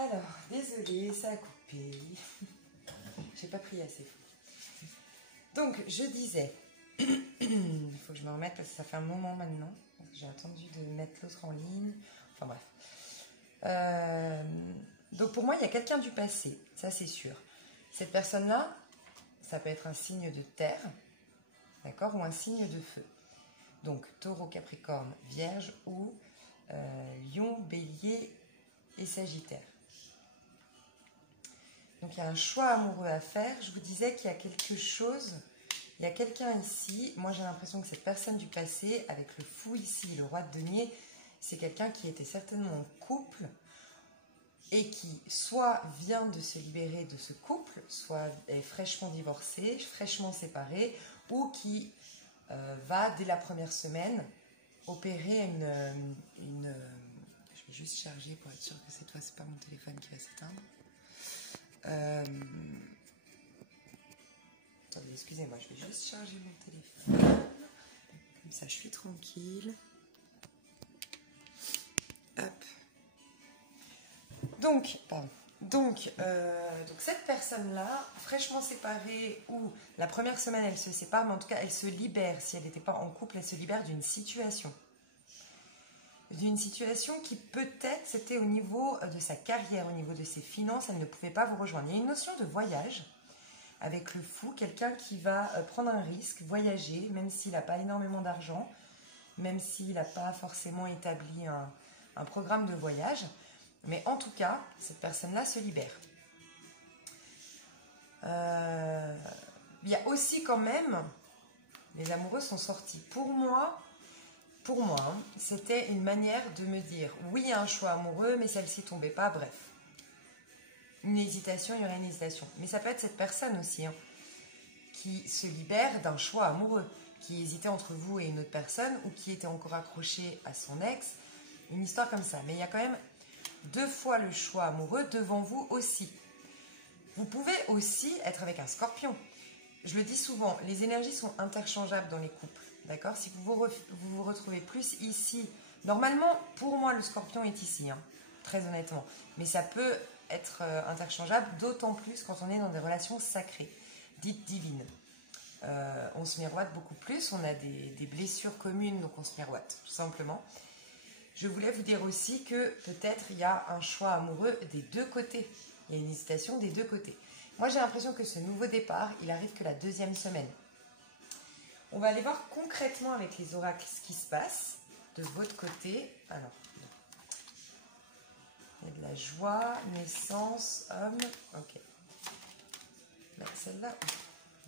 Alors, désolée, ça a coupé. J'ai pas pris assez fort. Donc, je disais, il faut que je me remette parce que ça fait un moment maintenant. J'ai attendu de mettre l'autre en ligne. Enfin bref. Donc pour moi, il y a quelqu'un du passé, ça c'est sûr. Cette personne-là, ça peut être un signe de terre, d'accord, ou un signe de feu. Donc Taureau, Capricorne, Vierge ou Lion, Bélier et Sagittaire. Donc il y a un choix amoureux à faire. Je vous disais qu'il y a quelque chose, il y a quelqu'un ici. Moi j'ai l'impression que cette personne du passé, avec le fou ici, le roi de denier, c'est quelqu'un qui était certainement en couple et qui soit vient de se libérer de ce couple, soit est fraîchement divorcé, fraîchement séparé, ou qui va dès la première semaine opérer une je vais juste charger pour être sûr que cette fois c'est pas mon téléphone qui va s'éteindre. Attendez, excusez-moi, je vais juste charger mon téléphone. Comme ça, je suis tranquille. Hop. Donc cette personne-là, fraîchement séparée, ou la première semaine elle se sépare, mais en tout cas elle se libère, si elle n'était pas en couple, elle se libère d'une situation. D'une situation qui peut-être c'était au niveau de sa carrière, au niveau de ses finances, elle ne pouvait pas vous rejoindre. Il y a une notion de voyage avec le fou, quelqu'un qui va prendre un risque, voyager, même s'il n'a pas énormément d'argent, même s'il n'a pas forcément établi un programme de voyage. Mais en tout cas, cette personne-là se libère. Il y a aussi quand même, les amoureux sont sortis. Pour moi, c'était une manière de me dire, oui, il y a un choix amoureux, mais celle-ci ne tombait pas, bref. Une hésitation, il y aurait une hésitation. Mais ça peut être cette personne aussi, hein, qui se libère d'un choix amoureux, qui hésitait entre vous et une autre personne, ou qui était encore accroché à son ex. Une histoire comme ça. Mais il y a quand même 2 fois le choix amoureux devant vous aussi. Vous pouvez aussi être avec un scorpion. Je le dis souvent, les énergies sont interchangeables dans les couples. D'accord? Si vous vous retrouvez plus ici, normalement, pour moi, le scorpion est ici, hein, très honnêtement. Mais ça peut être interchangeable, d'autant plus quand on est dans des relations sacrées, dites divines. On se miroite beaucoup plus, on a des blessures communes, donc on se miroite, tout simplement. Je voulais vous dire aussi que peut-être il y a un choix amoureux des 2 côtés. Il y a une hésitation des 2 côtés. Moi, j'ai l'impression que ce nouveau départ, il arrive que la 2e semaine. On va aller voir concrètement avec les oracles ce qui se passe de votre côté. Alors, il y a de la joie, naissance, homme. Ok. Ben, celle-là, elles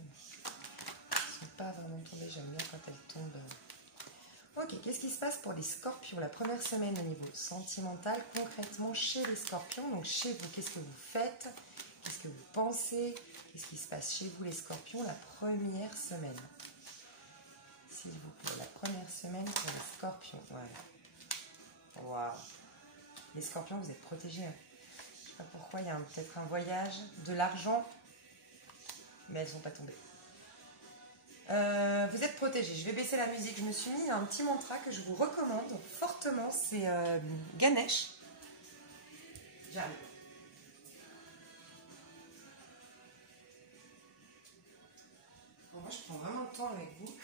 ne sont pas vraiment tombées. J'aime bien quand elles tombent. Ok, qu'est-ce qui se passe pour les scorpions la première semaine au niveau sentimental, concrètement chez les scorpions? Donc chez vous, qu'est-ce que vous faites? Qu'est-ce que vous pensez? Qu'est-ce qui se passe chez vous les scorpions la première semaine? S'il vous plaît, la première semaine pour les scorpions. Voilà. Waouh. Les scorpions, vous êtes protégés. Hein. Je ne sais pas pourquoi, il y a peut-être un voyage, de l'argent, mais elles ne sont pas tombées. Vous êtes protégés. Je vais baisser la musique. Je me suis mis un petit mantra que je vous recommande fortement. C'est Ganesh. J'arrive. Bon, moi, je prends vraiment le temps avec vous.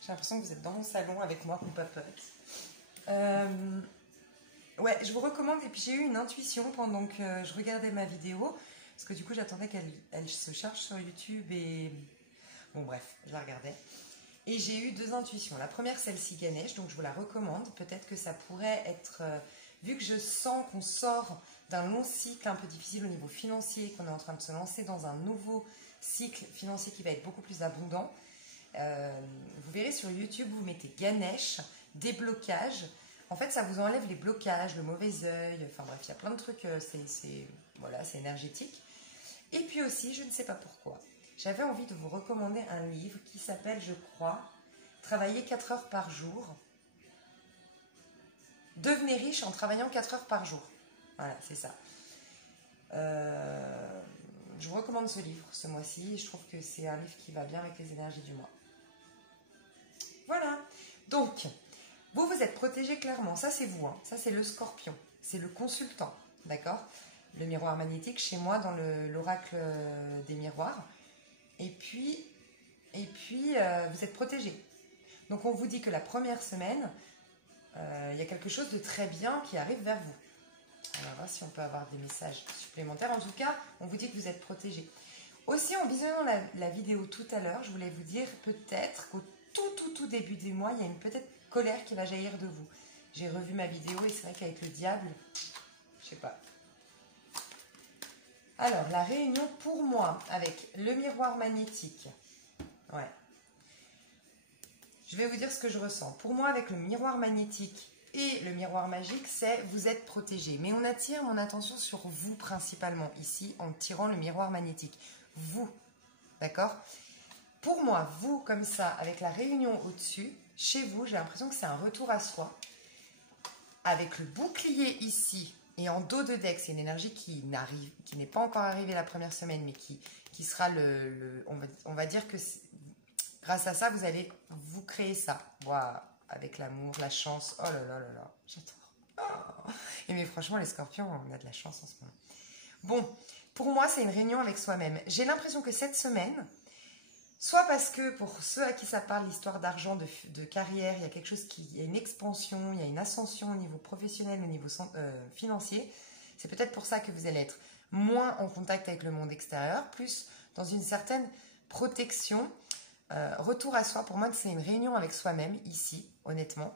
J'ai l'impression que vous êtes dans mon salon avec moi, qu'on papote. Ouais, je vous recommande. Et puis, j'ai eu une intuition pendant que je regardais ma vidéo. Parce que du coup, j'attendais qu'elle se charge sur YouTube et... Bon, bref, je la regardais. Et j'ai eu 2 intuitions. La première, celle-ci, Ganesh, donc je vous la recommande. Peut-être que ça pourrait être... vu que je sens qu'on sort d'un long cycle un peu difficile au niveau financier, qu'on est en train de se lancer dans un nouveau cycle financier qui va être beaucoup plus abondant, vous verrez sur YouTube, vous mettez Ganesh, déblocage. En fait, ça vous enlève les blocages, le mauvais œil. Enfin bref, il y a plein de trucs. Voilà, c'est énergétique. Et puis aussi, je ne sais pas pourquoi, j'avais envie de vous recommander un livre qui s'appelle, je crois, Travailler 4 heures par jour. Devenez riche en travaillant 4 heures par jour. Voilà, c'est ça. Je vous recommande ce livre ce mois-ci. Je trouve que c'est un livre qui va bien avec les énergies du mois. Voilà. Donc, Vous, vous êtes protégé clairement. Ça, c'est vous. Hein. Ça, c'est le scorpion. C'est le consultant. D'accord? Le miroir magnétique chez moi dans l'oracle des miroirs. Et puis vous êtes protégé. Donc, on vous dit que la première semaine, il y a quelque chose de très bien qui arrive vers vous. On va voir si on peut avoir des messages supplémentaires. En tout cas, on vous dit que vous êtes protégé. Aussi, en visionnant la vidéo tout à l'heure, je voulais vous dire peut-être qu'au tout début du mois, il y a une peut-être colère qui va jaillir de vous. J'ai revu ma vidéo et c'est vrai qu'avec le diable, je sais pas. Alors, la réunion pour moi avec le miroir magnétique. Ouais. Je vais vous dire ce que je ressens. Pour moi, avec le miroir magnétique et le miroir magique, c'est vous êtes protégé. Mais on attire mon attention sur vous principalement ici en tirant le miroir magnétique. Vous, d'accord? Pour moi, vous, comme ça, avec la réunion au-dessus, chez vous, j'ai l'impression que c'est un retour à soi. Avec le bouclier ici et en dos de deck, c'est une énergie qui n'est pas encore arrivée la première semaine, mais qui sera on va dire que grâce à ça, vous allez vous créer ça. Voilà, avec l'amour, la chance. Oh là là là là, j'adore. Oh. Et mais franchement, les scorpions, on a de la chance en ce moment. Bon, pour moi, c'est une réunion avec soi-même. J'ai l'impression que cette semaine, soit parce que pour ceux à qui ça parle, l'histoire d'argent, de carrière, il y a quelque chose il y a une expansion, il y a une ascension au niveau professionnel, au niveau financier. C'est peut-être pour ça que vous allez être moins en contact avec le monde extérieur, plus dans une certaine protection. Retour à soi, pour moi, c'est une réunion avec soi-même, ici, honnêtement.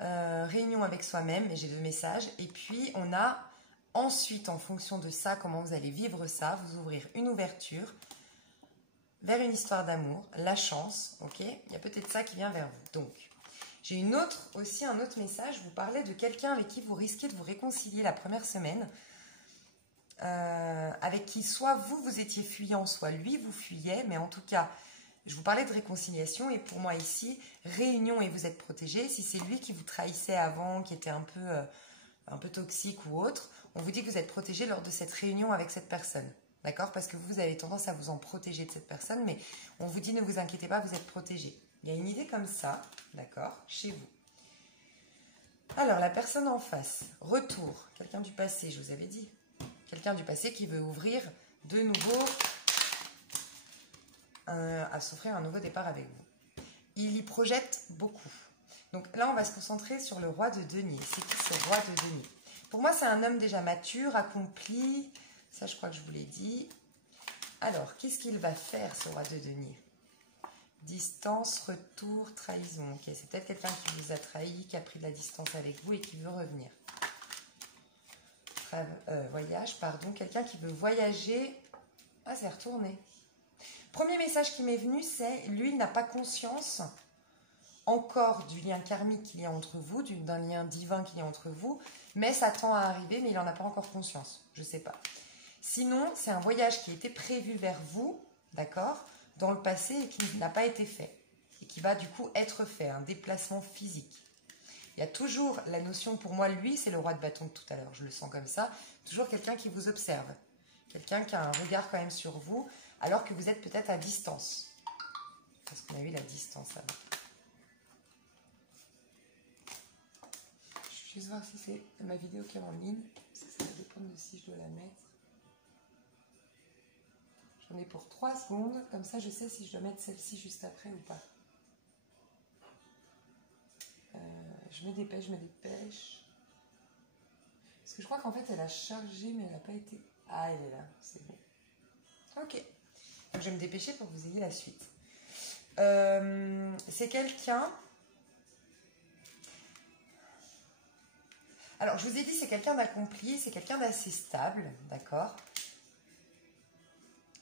Réunion avec soi-même, et j'ai 2 messages. Et puis, on a ensuite, en fonction de ça, comment vous allez vivre ça, vous ouvrir une ouverture vers une histoire d'amour, la chance, ok? Il y a peut-être ça qui vient vers vous. Donc, j'ai aussi un autre message. Vous parlez de quelqu'un avec qui vous risquez de vous réconcilier la première semaine, avec qui soit vous étiez fuyant, soit lui vous fuyait, mais en tout cas, je vous parlais de réconciliation et pour moi ici, réunion et vous êtes protégé. Si c'est lui qui vous trahissait avant, qui était un peu toxique ou autre, on vous dit que vous êtes protégé lors de cette réunion avec cette personne. D'accord? Parce que vous avez tendance à vous en protéger de cette personne, mais on vous dit ne vous inquiétez pas, vous êtes protégé. Il y a une idée comme ça, d'accord, chez vous. Alors, la personne en face, retour, quelqu'un du passé, je vous avais dit. Quelqu'un du passé qui veut ouvrir de nouveau, à s'offrir un nouveau départ avec vous. Il y projette beaucoup. Donc là, on va se concentrer sur le roi de denier. C'est qui ce roi de denier? Pour moi, c'est un homme déjà mature, accompli. Ça, je crois que je vous l'ai dit. Alors, qu'est-ce qu'il va faire, ce roi de denier? Distance, retour, trahison. Ok, c'est peut-être quelqu'un qui vous a trahi, qui a pris de la distance avec vous et qui veut revenir. Voyage, pardon. Quelqu'un qui veut voyager. Ah, c'est retourné. Premier message qui m'est venu, c'est lui, il n'a pas conscience encore du lien karmique qu'il y a entre vous, d'un lien divin qu'il y a entre vous, mais ça tend à arriver, mais il n'en a pas encore conscience. Je ne sais pas. Sinon, c'est un voyage qui a été prévu vers vous, d'accord, dans le passé et qui n'a pas été fait. Et qui va du coup être fait, un déplacement physique. Il y a toujours la notion, pour moi, lui, c'est le roi de bâton de tout à l'heure, je le sens comme ça, toujours quelqu'un qui vous observe. Quelqu'un qui a un regard quand même sur vous, alors que vous êtes peut-être à distance. Parce qu'on a eu la distance avant. Je vais juste voir si c'est ma vidéo qui est en ligne. Ça va dépendre de si je dois la mettre. J'en ai pour 3 secondes. Comme ça, je sais si je dois mettre celle-ci juste après ou pas. Je me dépêche, Parce que je crois qu'en fait, elle a chargé, mais elle n'a pas été... Ah, elle est là, c'est bon. Ok. Donc, je vais me dépêcher pour que vous ayez la suite. C'est quelqu'un... Alors, je vous ai dit, c'est quelqu'un d'accompli, c'est quelqu'un d'assez stable, d'accord?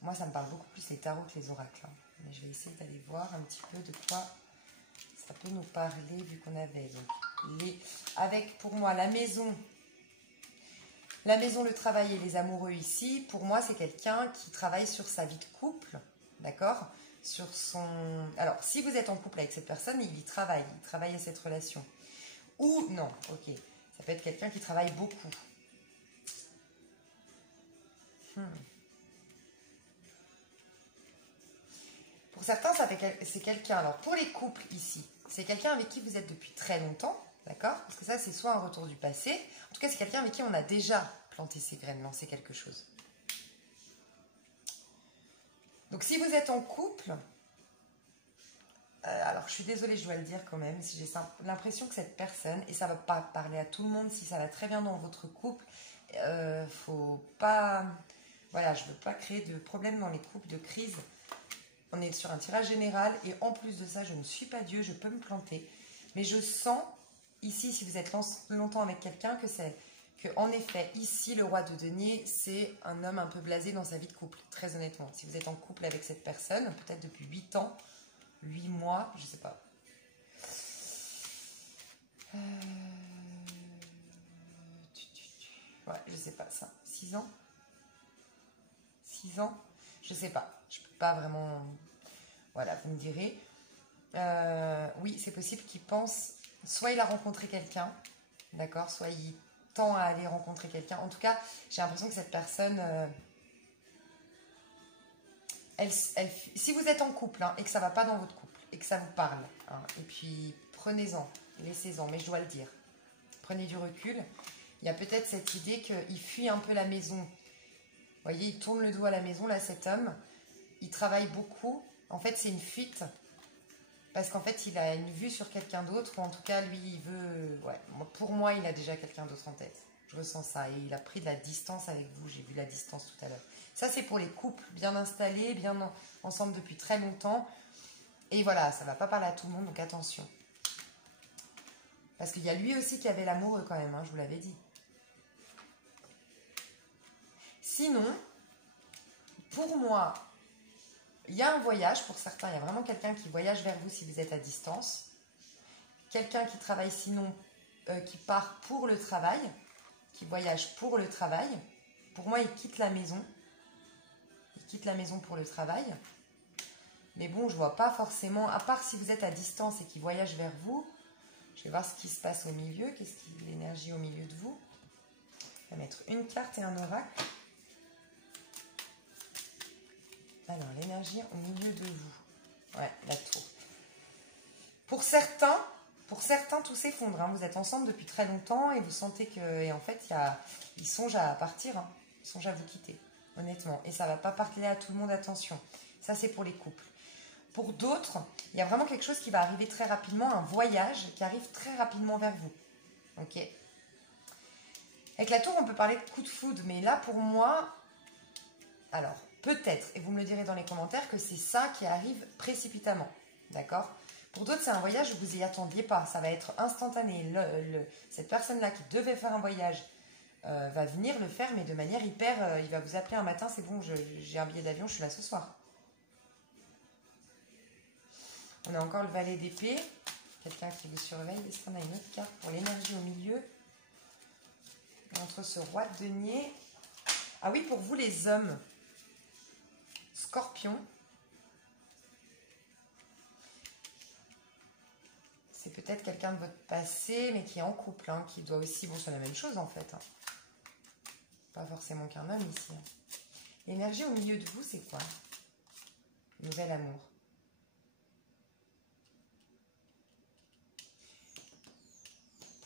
Moi, ça me parle beaucoup plus les tarots que les oracles. Hein. Mais je vais essayer d'aller voir un petit peu de quoi ça peut nous parler, vu qu'on avait donc avec, pour moi, la maison, le travail et les amoureux ici. Pour moi, c'est quelqu'un qui travaille sur sa vie de couple, d'accord? Sur son... Alors, si vous êtes en couple avec cette personne, il travaille à cette relation. Ou, non, ok, ça peut être quelqu'un qui travaille beaucoup. Pour certains, c'est quelqu'un... Alors, pour les couples ici, c'est quelqu'un avec qui vous êtes depuis très longtemps, d'accord? Parce que ça, c'est soit un retour du passé, en tout cas, c'est quelqu'un avec qui on a déjà planté ses graines, lancé quelque chose. Donc, si vous êtes en couple, alors je suis désolée, je dois le dire quand même, si j'ai l'impression que cette personne, et ça ne va pas parler à tout le monde, si ça va très bien dans votre couple, faut pas... Voilà, je ne veux pas créer de problèmes dans les couples, de crise. On est sur un tirage général et en plus de ça, je ne suis pas Dieu, je peux me planter. Mais je sens ici, si vous êtes longtemps avec quelqu'un, que en effet, ici, le roi de denier, c'est un homme un peu blasé dans sa vie de couple, très honnêtement. Si vous êtes en couple avec cette personne, peut-être depuis 8 ans, 8 mois, je ne sais pas. Ouais, je ne sais pas ça. 6 ans 6 ans, je sais pas. Je peux pas vraiment... Voilà, vous me direz. Oui, c'est possible qu'il pense... Soit il a rencontré quelqu'un, d'accord, soit il tend à aller rencontrer quelqu'un. En tout cas, j'ai l'impression que cette personne... si vous êtes en couple hein, et que ça va pas dans votre couple, et que ça vous parle, hein, et puis prenez-en, laissez-en, mais je dois le dire. Prenez du recul. Il y a peut-être cette idée qu'il fuit un peu la maison. Vous voyez, il tourne le dos à la maison, là, cet homme. Il travaille beaucoup. En fait, c'est une fuite. Parce qu'en fait, il a une vue sur quelqu'un d'autre. Ou en tout cas, lui, il veut... Ouais, pour moi, il a déjà quelqu'un d'autre en tête. Je ressens ça. Et il a pris de la distance avec vous. J'ai vu la distance tout à l'heure. Ça, c'est pour les couples bien installés, bien ensemble depuis très longtemps. Et voilà, ça ne va pas parler à tout le monde, donc attention. Parce qu'il y a lui aussi qui avait l'amoureux quand même, hein, je vous l'avais dit. Sinon, pour moi, il y a un voyage pour certains. Il y a vraiment quelqu'un qui voyage vers vous si vous êtes à distance. Quelqu'un qui travaille sinon, qui part pour le travail, qui voyage pour le travail. Pour moi, il quitte la maison. Il quitte la maison pour le travail. Mais bon, je ne vois pas forcément, à part si vous êtes à distance et qu'il voyage vers vous. Je vais voir ce qui se passe au milieu. Qu'est-ce qui est l'énergie au milieu de vous? On va mettre une carte et un oracle. Alors, l'énergie au milieu de vous. Ouais, la tour. Pour certains, tout s'effondre. Hein. Vous êtes ensemble depuis très longtemps et vous sentez que... Et en fait, ils songent à partir. Hein. Ils songent à vous quitter, honnêtement. Et ça ne va pas parler à tout le monde, attention. Ça, c'est pour les couples. Pour d'autres, il y a vraiment quelque chose qui va arriver très rapidement. Un voyage qui arrive très rapidement vers vous. Ok. Avec la tour, on peut parler de coup de foudre. Mais là, pour moi... Alors... Peut-être, et vous me le direz dans les commentaires, que c'est ça qui arrive précipitamment. D'accord? Pour d'autres, c'est un voyage où vous n'y attendiez pas. Ça va être instantané. Cette personne-là qui devait faire un voyage va venir le faire, mais de manière hyper... il va vous appeler un matin, c'est bon, j'ai un billet d'avion, je suis là ce soir. On a encore le valet d'épée. Quelqu'un qui vous surveille. Est-ce qu'on a une autre carte pour l'énergie au milieu? Entre ce roi de denier... Ah oui, pour vous les hommes... Scorpion, c'est peut-être quelqu'un de votre passé, mais qui est en couple, hein, qui doit aussi... Bon, c'est la même chose en fait. Hein. Pas forcément qu'un homme ici. Hein. L'énergie au milieu de vous, c'est quoi? Nouvel amour.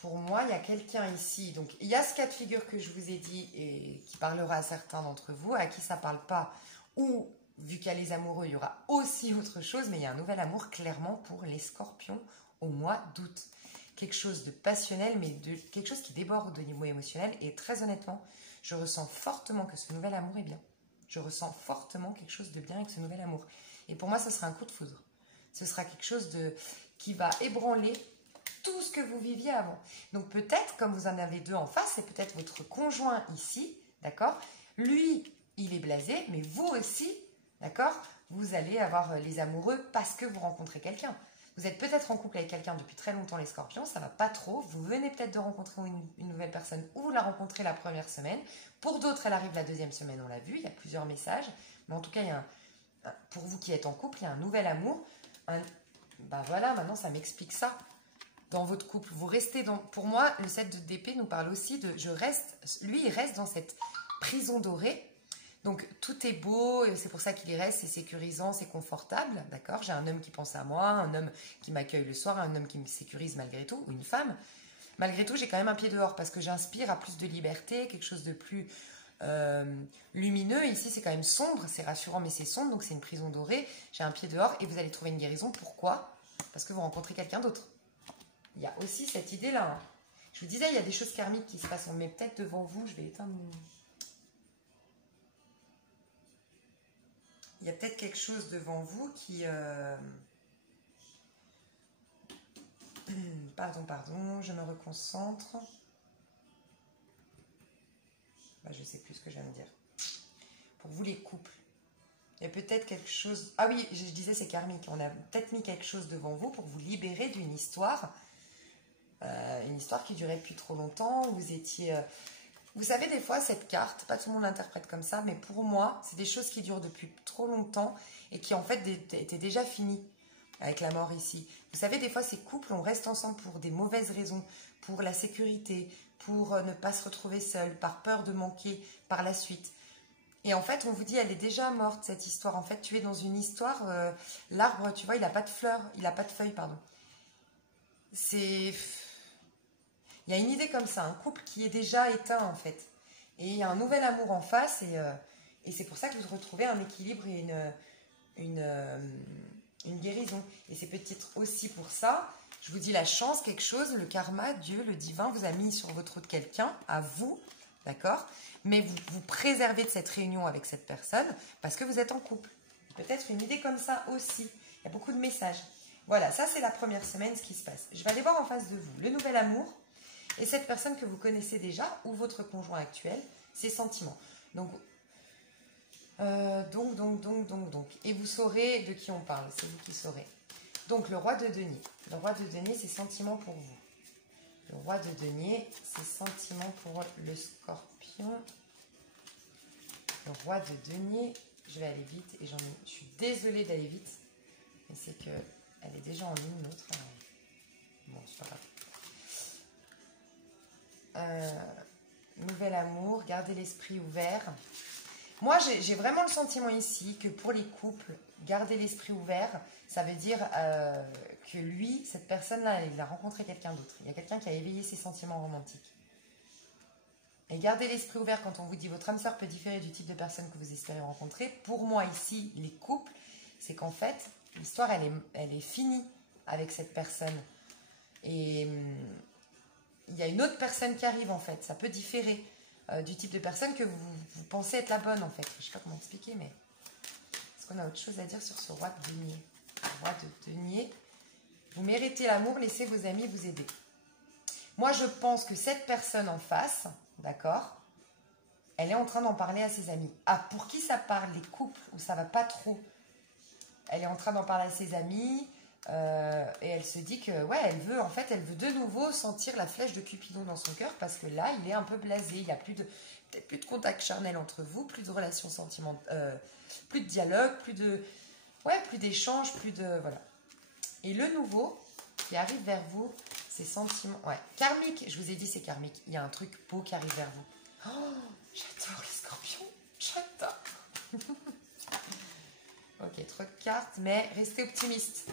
Pour moi, il y a quelqu'un ici. Donc, il y a ce cas de figure que je vous ai dit et qui parlera à certains d'entre vous, à qui ça ne parle pas, ou... Vu qu'il y a les amoureux, il y aura aussi autre chose, mais il y a un nouvel amour clairement pour les scorpions au mois d'août. Quelque chose de passionnel, mais quelque chose qui déborde au niveau émotionnel. Et très honnêtement, je ressens fortement que ce nouvel amour est bien. Je ressens fortement quelque chose de bien avec ce nouvel amour. Et pour moi, ce sera un coup de foudre. Ce sera quelque chose qui va ébranler tout ce que vous viviez avant. Donc peut-être, comme vous en avez deux en face, c'est peut-être votre conjoint ici, d'accord? Lui, il est blasé, mais vous aussi... D'accord? Vous allez avoir les amoureux parce que vous rencontrez quelqu'un. Vous êtes peut-être en couple avec quelqu'un depuis très longtemps, les scorpions, ça ne va pas trop. Vous venez peut-être de rencontrer une nouvelle personne ou vous la rencontrez la première semaine. Pour d'autres, elle arrive la deuxième semaine, on l'a vu, il y a plusieurs messages. Mais en tout cas, pour vous qui êtes en couple, il y a un nouvel amour. Ben voilà, maintenant ça m'explique ça. Dans votre couple, vous restez dans... Pour moi, le 7 d'épée nous parle aussi de... Lui, il reste dans cette prison dorée. Donc, tout est beau, et c'est pour ça qu'il y reste, c'est sécurisant, c'est confortable, d'accord? J'ai un homme qui pense à moi, un homme qui m'accueille le soir, un homme qui me sécurise malgré tout, ou une femme. Malgré tout, j'ai quand même un pied dehors, parce que j'inspire à plus de liberté, quelque chose de plus lumineux. Ici, c'est quand même sombre, c'est rassurant, mais c'est sombre, donc c'est une prison dorée. J'ai un pied dehors, et vous allez trouver une guérison. Pourquoi? Parce que vous rencontrez quelqu'un d'autre. Il y a aussi cette idée-là. Hein. Je vous disais, il y a des choses karmiques qui se passent. On met peut-être devant vous, je vais éteindre mon... Il y a peut-être quelque chose devant vous qui... Pardon, je me reconcentre. Bah, je ne sais plus ce que je viens de dire. Pour vous les couples, il y a peut-être quelque chose... Ah oui, je disais c'est karmique. On a peut-être mis quelque chose devant vous pour vous libérer d'une histoire. Une histoire qui durait depuis trop longtemps. Où vous étiez... Vous savez, des fois, cette carte, pas tout le monde l'interprète comme ça, mais pour moi, c'est des choses qui durent depuis trop longtemps et qui, en fait, étaient déjà finies avec la mort ici. Vous savez, des fois, ces couples, on reste ensemble pour des mauvaises raisons, pour la sécurité, pour ne pas se retrouver seul, par peur de manquer par la suite. Et en fait, on vous dit, elle est déjà morte, cette histoire. En fait, tu es dans une histoire, l'arbre, tu vois, il n'a pas de fleurs, il n'a pas de feuilles, pardon. C'est... Il y a une idée comme ça, un couple qui est déjà éteint en fait. Et il y a un nouvel amour en face et c'est pour ça que vous retrouvez un équilibre et une guérison. Et c'est peut-être aussi pour ça, je vous dis la chance, quelque chose, le karma, Dieu, le divin vous a mis sur votre route quelqu'un, à vous, d'accord? Mais vous vous préservez de cette réunion avec cette personne parce que vous êtes en couple. Peut-être une idée comme ça aussi. Il y a beaucoup de messages. Voilà, ça c'est la première semaine, ce qui se passe. Je vais aller voir en face de vous le nouvel amour. Et cette personne que vous connaissez déjà, ou votre conjoint actuel, ses sentiments. Donc. Et vous saurez de qui on parle, c'est vous qui saurez. Donc, le roi de denier. Le roi de denier, ses sentiments pour vous. Le roi de denier, ses sentiments pour le scorpion. Le roi de denier, je vais aller vite, et je suis désolée d'aller vite, mais c'est qu'elle est déjà en ligne, l'autre. Bon, c'est pas grave. Nouvel amour, gardez l'esprit ouvert. Moi, j'ai vraiment le sentiment ici que pour les couples, garder l'esprit ouvert, ça veut dire que lui, cette personne-là, il a rencontré quelqu'un d'autre. Il y a quelqu'un qui a éveillé ses sentiments romantiques. Et garder l'esprit ouvert quand on vous dit votre âme sœur peut différer du type de personne que vous espérez rencontrer. Pour moi, ici, les couples, c'est qu'en fait, l'histoire, elle est finie avec cette personne. Et... il y a une autre personne qui arrive en fait, ça peut différer du type de personne que vous pensez être la bonne en fait. Je ne sais pas comment expliquer, mais est-ce qu'on a autre chose à dire sur ce roi de denier? Roi de denier, vous méritez l'amour, laissez vos amis vous aider. Moi je pense que cette personne en face, d'accord, elle est en train d'en parler à ses amis. Ah, pour qui ça parle? Les couples où ça va pas trop. Elle est en train d'en parler à ses amis. Et elle se dit que ouais, elle veut de nouveau sentir la flèche de Cupidon dans son cœur parce que là, il est un peu blasé. Il n'y a peut-être plus de contact charnel entre vous, plus de relations sentimentales, plus de dialogue, plus d'échanges, plus de voilà. Et le nouveau qui arrive vers vous, c'est sentiments, ouais, karmique. Je vous ai dit c'est karmique. Il y a un truc beau qui arrive vers vous. Oh, j'adore les scorpions, j'adore. Ok, trop de cartes, mais restez optimiste.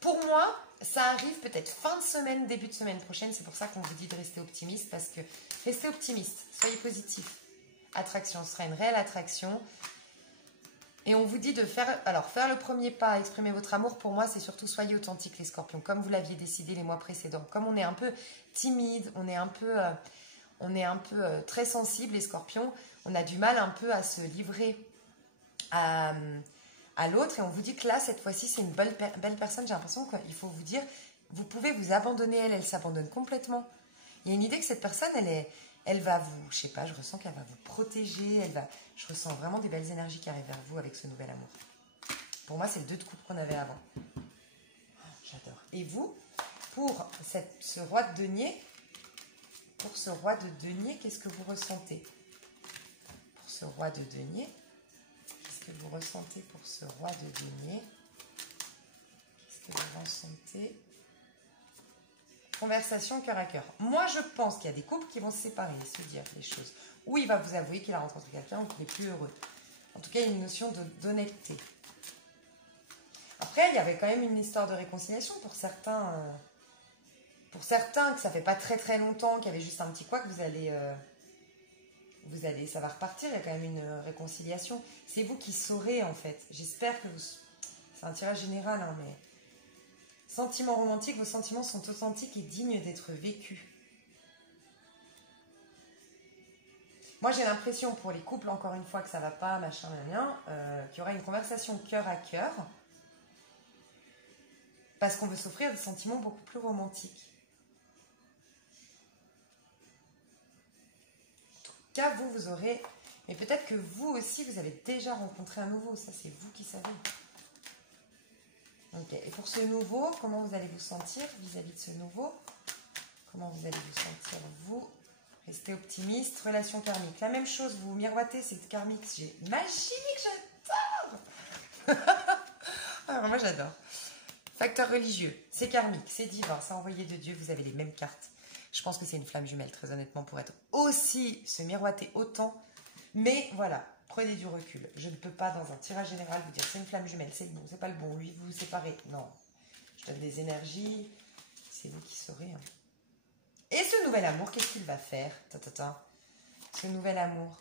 Pour moi, ça arrive peut-être fin de semaine, début de semaine prochaine. C'est pour ça qu'on vous dit de rester optimiste, parce que restez optimiste, soyez positif. Attraction, ce sera une réelle attraction. Et on vous dit de faire le premier pas, exprimer votre amour. Pour moi, c'est surtout soyez authentiques les scorpions, comme vous l'aviez décidé les mois précédents. Comme on est un peu timide, on est un peu très sensible les scorpions, on a du mal un peu à se livrer à l'autre, et on vous dit que là, cette fois-ci, c'est une belle personne. J'ai l'impression qu'il faut vous dire, vous pouvez vous abandonner, elle s'abandonne complètement. Il y a une idée que cette personne, elle va vous, je sais pas, je ressens qu'elle va vous protéger, je ressens vraiment des belles énergies qui arrivent vers vous avec ce nouvel amour. Pour moi, c'est le 2 de coupe qu'on avait avant. Oh, j'adore. Et vous, pour ce roi de denier, qu'est-ce que vous ressentez? Pour ce roi de denier, que vous ressentez pour ce roi de denier? Qu'est-ce que vous ressentez? Conversation cœur à cœur. Moi, je pense qu'il y a des couples qui vont se séparer et se dire les choses. Ou il va vous avouer qu'il a rencontré quelqu'un ou qu'il n'est plus heureux. En tout cas, une notion d'honnêteté. Après, il y avait quand même une histoire de réconciliation pour certains. Que ça fait pas très très longtemps, qu'il y avait juste un petit couac, ça va repartir. Il y a quand même une réconciliation. C'est vous qui saurez en fait. J'espère que c'est un tirage général, hein, mais sentiments romantiques, vos sentiments sont authentiques et dignes d'être vécus. Moi, j'ai l'impression pour les couples, encore une fois, que ça va pas, machin, qu'il y aura une conversation cœur à cœur. Parce qu'on veut s'offrir des sentiments beaucoup plus romantiques. En tout cas, vous aurez... Mais peut-être que vous aussi, vous avez déjà rencontré un nouveau. Ça, c'est vous qui savez. Ok. Et pour ce nouveau, comment vous allez vous sentir vis-à-vis de ce nouveau? Comment vous allez vous sentir, vous? Restez optimiste. Relation karmique. La même chose, vous miroitez, c'est karmique. J'ai magique, j'adore. Alors, moi, j'adore. Facteur religieux, c'est karmique, c'est divin, c'est envoyé de Dieu, vous avez les mêmes cartes. Je pense que c'est une flamme jumelle, très honnêtement, pour être aussi, se miroiter autant. Mais voilà, prenez du recul. Je ne peux pas, dans un tirage général, vous dire c'est une flamme jumelle, c'est le bon, c'est pas le bon, lui, vous vous séparez. Non, je donne des énergies, c'est vous qui saurez. Hein. Et ce nouvel amour, qu'est-ce qu'il va faire? Ce nouvel amour,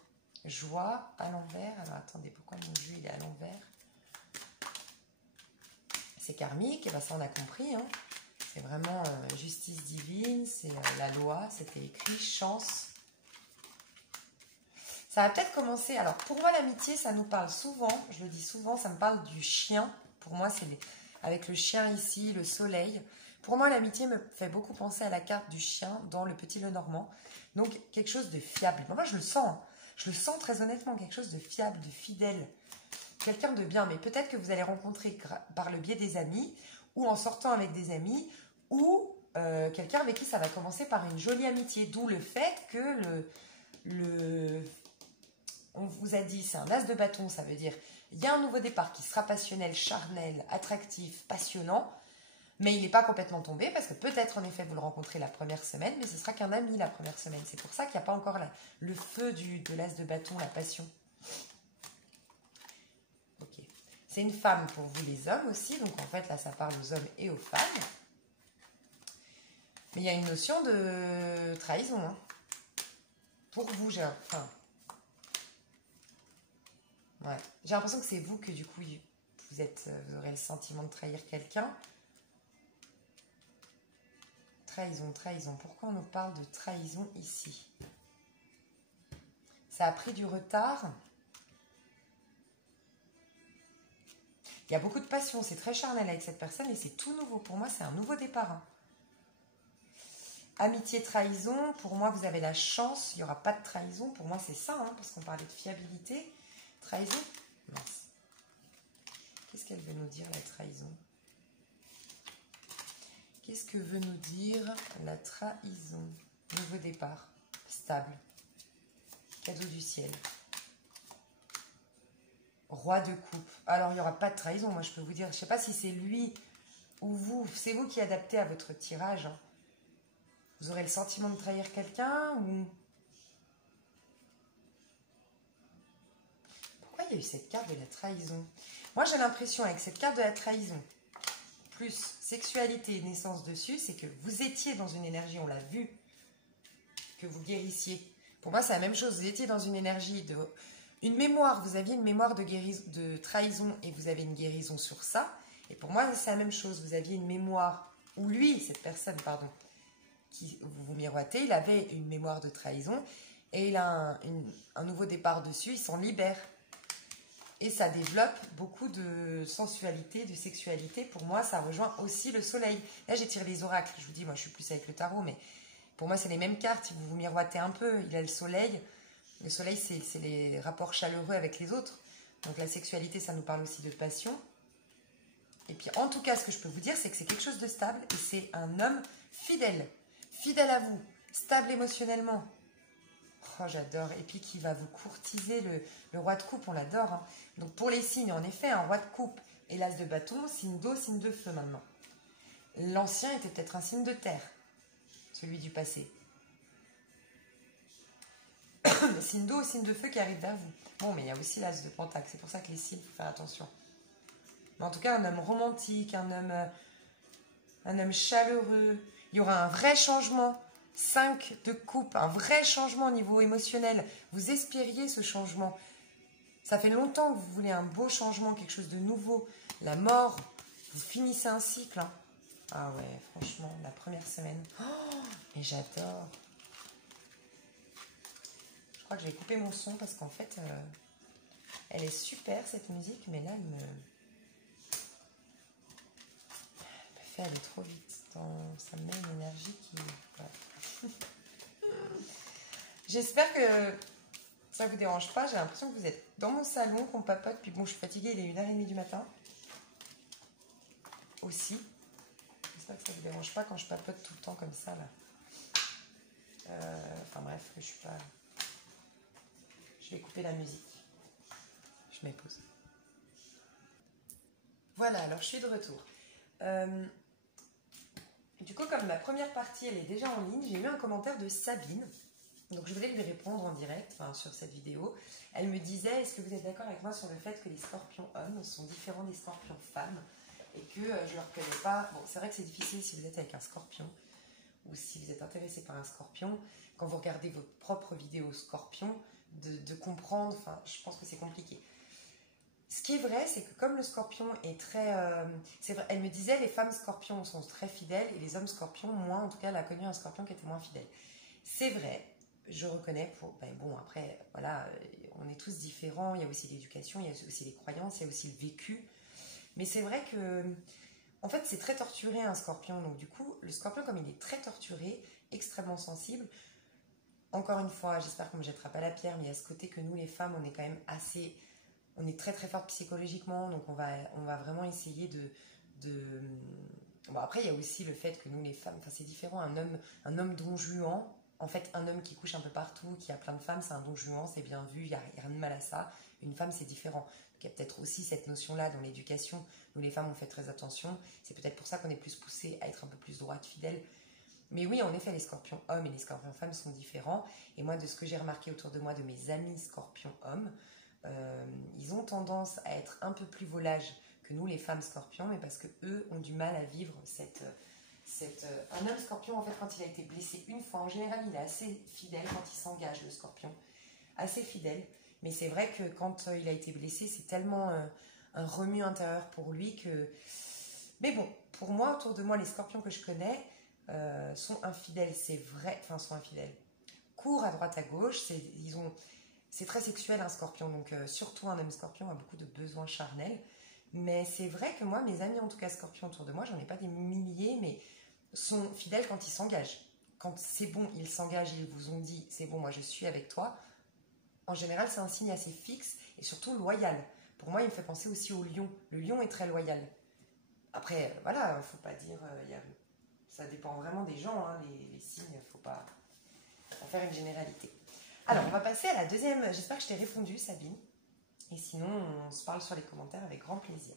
joie à l'envers. Alors attendez, pourquoi mon jeu il est à l'envers? C'est karmique, et bien ça on a compris. Hein. C'est vraiment justice divine, c'est la loi, c'était écrit, chance. Ça va peut-être commencer. Alors pour moi, l'amitié, ça nous parle souvent, je le dis souvent, ça me parle du chien. Pour moi, c'est avec le chien ici, le soleil. Pour moi, l'amitié me fait beaucoup penser à la carte du chien dans le Petit Lenormand. Donc quelque chose de fiable. Moi, je le sens. Hein. Je le sens très honnêtement, quelque chose de fiable, de fidèle. Quelqu'un de bien, mais peut-être que vous allez rencontrer par le biais des amis, ou en sortant avec des amis, ou quelqu'un avec qui ça va commencer par une jolie amitié. D'où le fait que on vous a dit, c'est un as de bâton, ça veut dire, il y a un nouveau départ qui sera passionnel, charnel, attractif, passionnant, mais il n'est pas complètement tombé, parce que peut-être en effet vous le rencontrez la première semaine, mais ce sera qu'un ami la première semaine. C'est pour ça qu'il n'y a pas encore le feu de l'as de bâton, la passion. Ok. C'est une femme pour vous les hommes aussi, donc en fait là ça parle aux hommes et aux femmes. Mais il y a une notion de trahison. Hein. Pour vous, j'ai l'impression que c'est vous que du coup vous aurez le sentiment de trahir quelqu'un. Trahison. Pourquoi on nous parle de trahison ici? Ça a pris du retard. Il y a beaucoup de passion, c'est très charnel avec cette personne et c'est tout nouveau. Pour moi, c'est un nouveau départ. Hein. Amitié, trahison, pour moi, vous avez la chance, il n'y aura pas de trahison. Pour moi, c'est ça, hein, parce qu'on parlait de fiabilité. Trahison, mince. Qu'est-ce qu'elle veut nous dire, la trahison? Qu'est-ce que veut nous dire la trahison? Nouveau départ, stable, cadeau du ciel. Roi de coupe. Alors, il n'y aura pas de trahison, moi, je peux vous dire. Je ne sais pas si c'est lui ou vous. C'est vous qui adaptez à votre tirage. Hein. Vous aurez le sentiment de trahir quelqu'un ou... Pourquoi il y a eu cette carte de la trahison? Moi, j'ai l'impression, avec cette carte de la trahison, plus sexualité et naissance dessus, c'est que vous étiez dans une énergie, on l'a vu, que vous guérissiez. Pour moi, c'est la même chose. Vous étiez dans une énergie de... Une mémoire, vous aviez une mémoire de trahison et vous avez une guérison sur ça. Et pour moi, c'est la même chose. Vous aviez une mémoire, ou lui, cette personne, pardon, qui vous miroitez, il avait une mémoire de trahison et il a un nouveau départ dessus, il s'en libère. Et ça développe beaucoup de sensualité, de sexualité. Pour moi, ça rejoint aussi le soleil. Là, j'ai tiré les oracles. Je vous dis, moi, je suis plus avec le tarot, mais pour moi, c'est les mêmes cartes. Si vous vous miroitez un peu, il a le soleil. Le soleil, c'est les rapports chaleureux avec les autres. Donc, la sexualité, ça nous parle aussi de passion. Et puis, en tout cas, ce que je peux vous dire, c'est que c'est quelque chose de stable et c'est un homme fidèle. Fidèle à vous, stable émotionnellement. Oh, j'adore. Et puis qui va vous courtiser, le roi de coupe, on l'adore. Hein. Donc pour les signes, en effet, un roi de coupe et l'as de bâton, signe d'eau, signe de feu maintenant. L'ancien était peut-être un signe de terre, celui du passé. Signe d'eau, signe de feu qui arrive vers vous. Bon, mais il y a aussi l'as de pentacle. C'est pour ça que les signes, il faut faire attention. Mais en tout cas, un homme romantique, un homme chaleureux. Il y aura un vrai changement. 5 de coupe, un vrai changement au niveau émotionnel. Vous espériez ce changement. Ça fait longtemps que vous voulez un beau changement, quelque chose de nouveau. La mort, vous finissez un cycle. Hein. Ah ouais, franchement, la première semaine. Oh, mais j'adore. Je crois que je vais couper mon son parce qu'en fait, elle est super cette musique, mais là, elle me fait aller trop vite. Ça me met une énergie qui... Ouais. J'espère que ça ne vous dérange pas. J'ai l'impression que vous êtes dans mon salon, qu'on papote. Puis bon, je suis fatiguée, il est 1h30 du matin. Aussi. J'espère que ça ne vous dérange pas quand je papote tout le temps comme ça, là. Enfin bref, je suis pas... Je vais couper la musique. Je mets pause. Voilà, alors je suis de retour. Du coup, comme ma première partie, elle est déjà en ligne, j'ai eu un commentaire de Sabine. Donc je voulais lui répondre en direct, sur cette vidéo. Elle me disait, est-ce que vous êtes d'accord avec moi sur le fait que les scorpions hommes sont différents des scorpions femmes et que je ne leur connais pas. Bon, c'est vrai que c'est difficile si vous êtes avec un scorpion ou si vous êtes intéressé par un scorpion, quand vous regardez votre propre vidéo scorpion, de comprendre, enfin, je pense que c'est compliqué. Ce qui est vrai, c'est que comme le scorpion est très... c'est vrai, elle me disait, les femmes scorpions sont très fidèles et les hommes scorpions, moi en tout cas, elle a connu un scorpion qui était moins fidèle. C'est vrai, je reconnais, bon après, voilà, on est tous différents, il y a aussi l'éducation, il y a aussi les croyances, il y a aussi le vécu. Mais c'est vrai que, en fait, c'est très torturé un scorpion. Donc du coup, le scorpion, comme il est très torturé, extrêmement sensible, encore une fois, j'espère qu'on ne me jettera pas la pierre, mais il y a ce côté que nous, les femmes, on est quand même assez... On est très très fortes psychologiquement, donc on va vraiment essayer de... Bon, après, il y a aussi le fait que nous, les femmes, enfin c'est différent, un homme don Juan, en fait, un homme qui couche un peu partout, qui a plein de femmes, c'est un don Juan, c'est bien vu, il n'y a rien de mal à ça. Une femme, c'est différent. Donc, il y a peut-être aussi cette notion-là dans l'éducation. Nous, les femmes, on fait très attention. C'est peut-être pour ça qu'on est plus poussé à être un peu plus droite, fidèle. Mais oui, en effet, les scorpions hommes et les scorpions femmes sont différents. Et moi, de ce que j'ai remarqué autour de moi, de mes amis scorpions hommes, ils ont tendance à être un peu plus volages que nous, les femmes scorpions, mais parce qu'eux ont du mal à vivre un homme scorpion, en fait, quand il a été blessé une fois, en général, il est assez fidèle quand il s'engage, le scorpion. Assez fidèle. Mais c'est vrai que quand il a été blessé, c'est tellement un remue intérieur pour lui que... Mais bon, pour moi, autour de moi, les scorpions que je connais sont infidèles, c'est vrai, enfin sont infidèles. Courent à droite à gauche, c'est très sexuel un scorpion, donc surtout un homme scorpion a beaucoup de besoins charnels. Mais c'est vrai que moi, mes amis en tout cas scorpions autour de moi, j'en ai pas des milliers, mais sont fidèles quand ils s'engagent. Quand c'est bon, ils s'engagent, ils vous ont dit c'est bon, moi je suis avec toi. En général, c'est un signe assez fixe et surtout loyal. Pour moi, il me fait penser aussi au lion. Le lion est très loyal. Après, voilà, il ne faut pas dire... ça dépend vraiment des gens, hein, les signes, il ne faut pas en faire une généralité. Alors, on va passer à la deuxième... J'espère que je t'ai répondu, Sabine. Et sinon, on se parle sur les commentaires avec grand plaisir.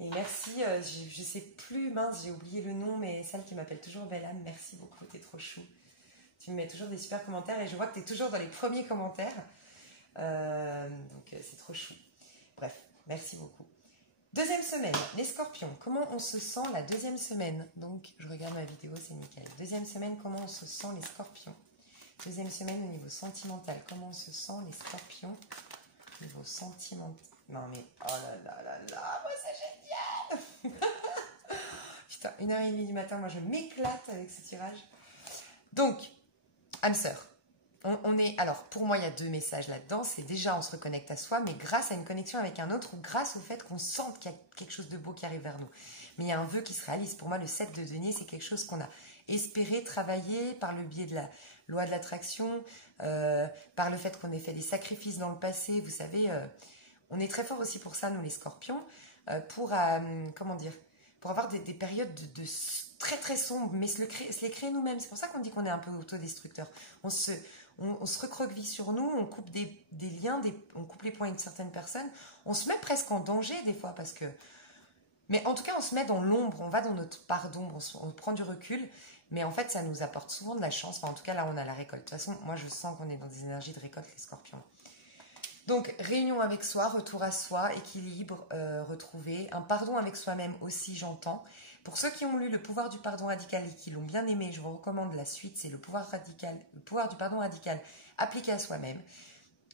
Et merci, je ne sais plus, mince, j'ai oublié le nom, mais celle qui m'appelle toujours Belle Âme, merci beaucoup, t'es trop chou. Tu me mets toujours des super commentaires et je vois que tu es toujours dans les premiers commentaires. Donc, c'est trop chou. Bref, merci beaucoup. Deuxième semaine, les scorpions. Comment on se sent la deuxième semaine? Donc, je regarde ma vidéo, c'est nickel. Deuxième semaine, comment on se sent les scorpions? Deuxième semaine au niveau sentimental. Comment on se sent les scorpions au niveau sentimental? Non mais, oh là là là là, moi c'est génial. Putain, 1h30 du matin, moi je m'éclate avec ce tirage. Donc, âme sœur. Alors, pour moi, il y a deux messages là-dedans. C'est déjà, on se reconnecte à soi, mais grâce à une connexion avec un autre ou grâce au fait qu'on sente qu'il y a quelque chose de beau qui arrive vers nous. Mais il y a un vœu qui se réalise. Pour moi, le 7 de denier, c'est quelque chose qu'on a espéré travailler par le biais de la loi de l'attraction, par le fait qu'on ait fait des sacrifices dans le passé. Vous savez, on est très fort aussi pour ça, nous les scorpions, comment dire, pour avoir des périodes de très très sombres, mais se les créer nous-mêmes. C'est pour ça qu'on dit qu'on est un peu autodestructeur. On se recroqueville sur nous, on coupe des liens, on coupe les poings avec certaines personnes, on se met presque en danger des fois parce que... Mais en tout cas, on se met dans l'ombre, on va dans notre part d'ombre, on prend du recul, Mais en fait, ça nous apporte souvent de la chance. Enfin, en tout cas, là, on a la récolte. De toute façon, moi, je sens qu'on est dans des énergies de récolte, les scorpions. Donc, réunion avec soi, retour à soi, équilibre, retrouver. Un pardon avec soi-même aussi, j'entends. Pour ceux qui ont lu Le pouvoir du pardon radical et qui l'ont bien aimé, je vous recommande la suite. C'est le pouvoir du pardon radical appliqué à soi-même.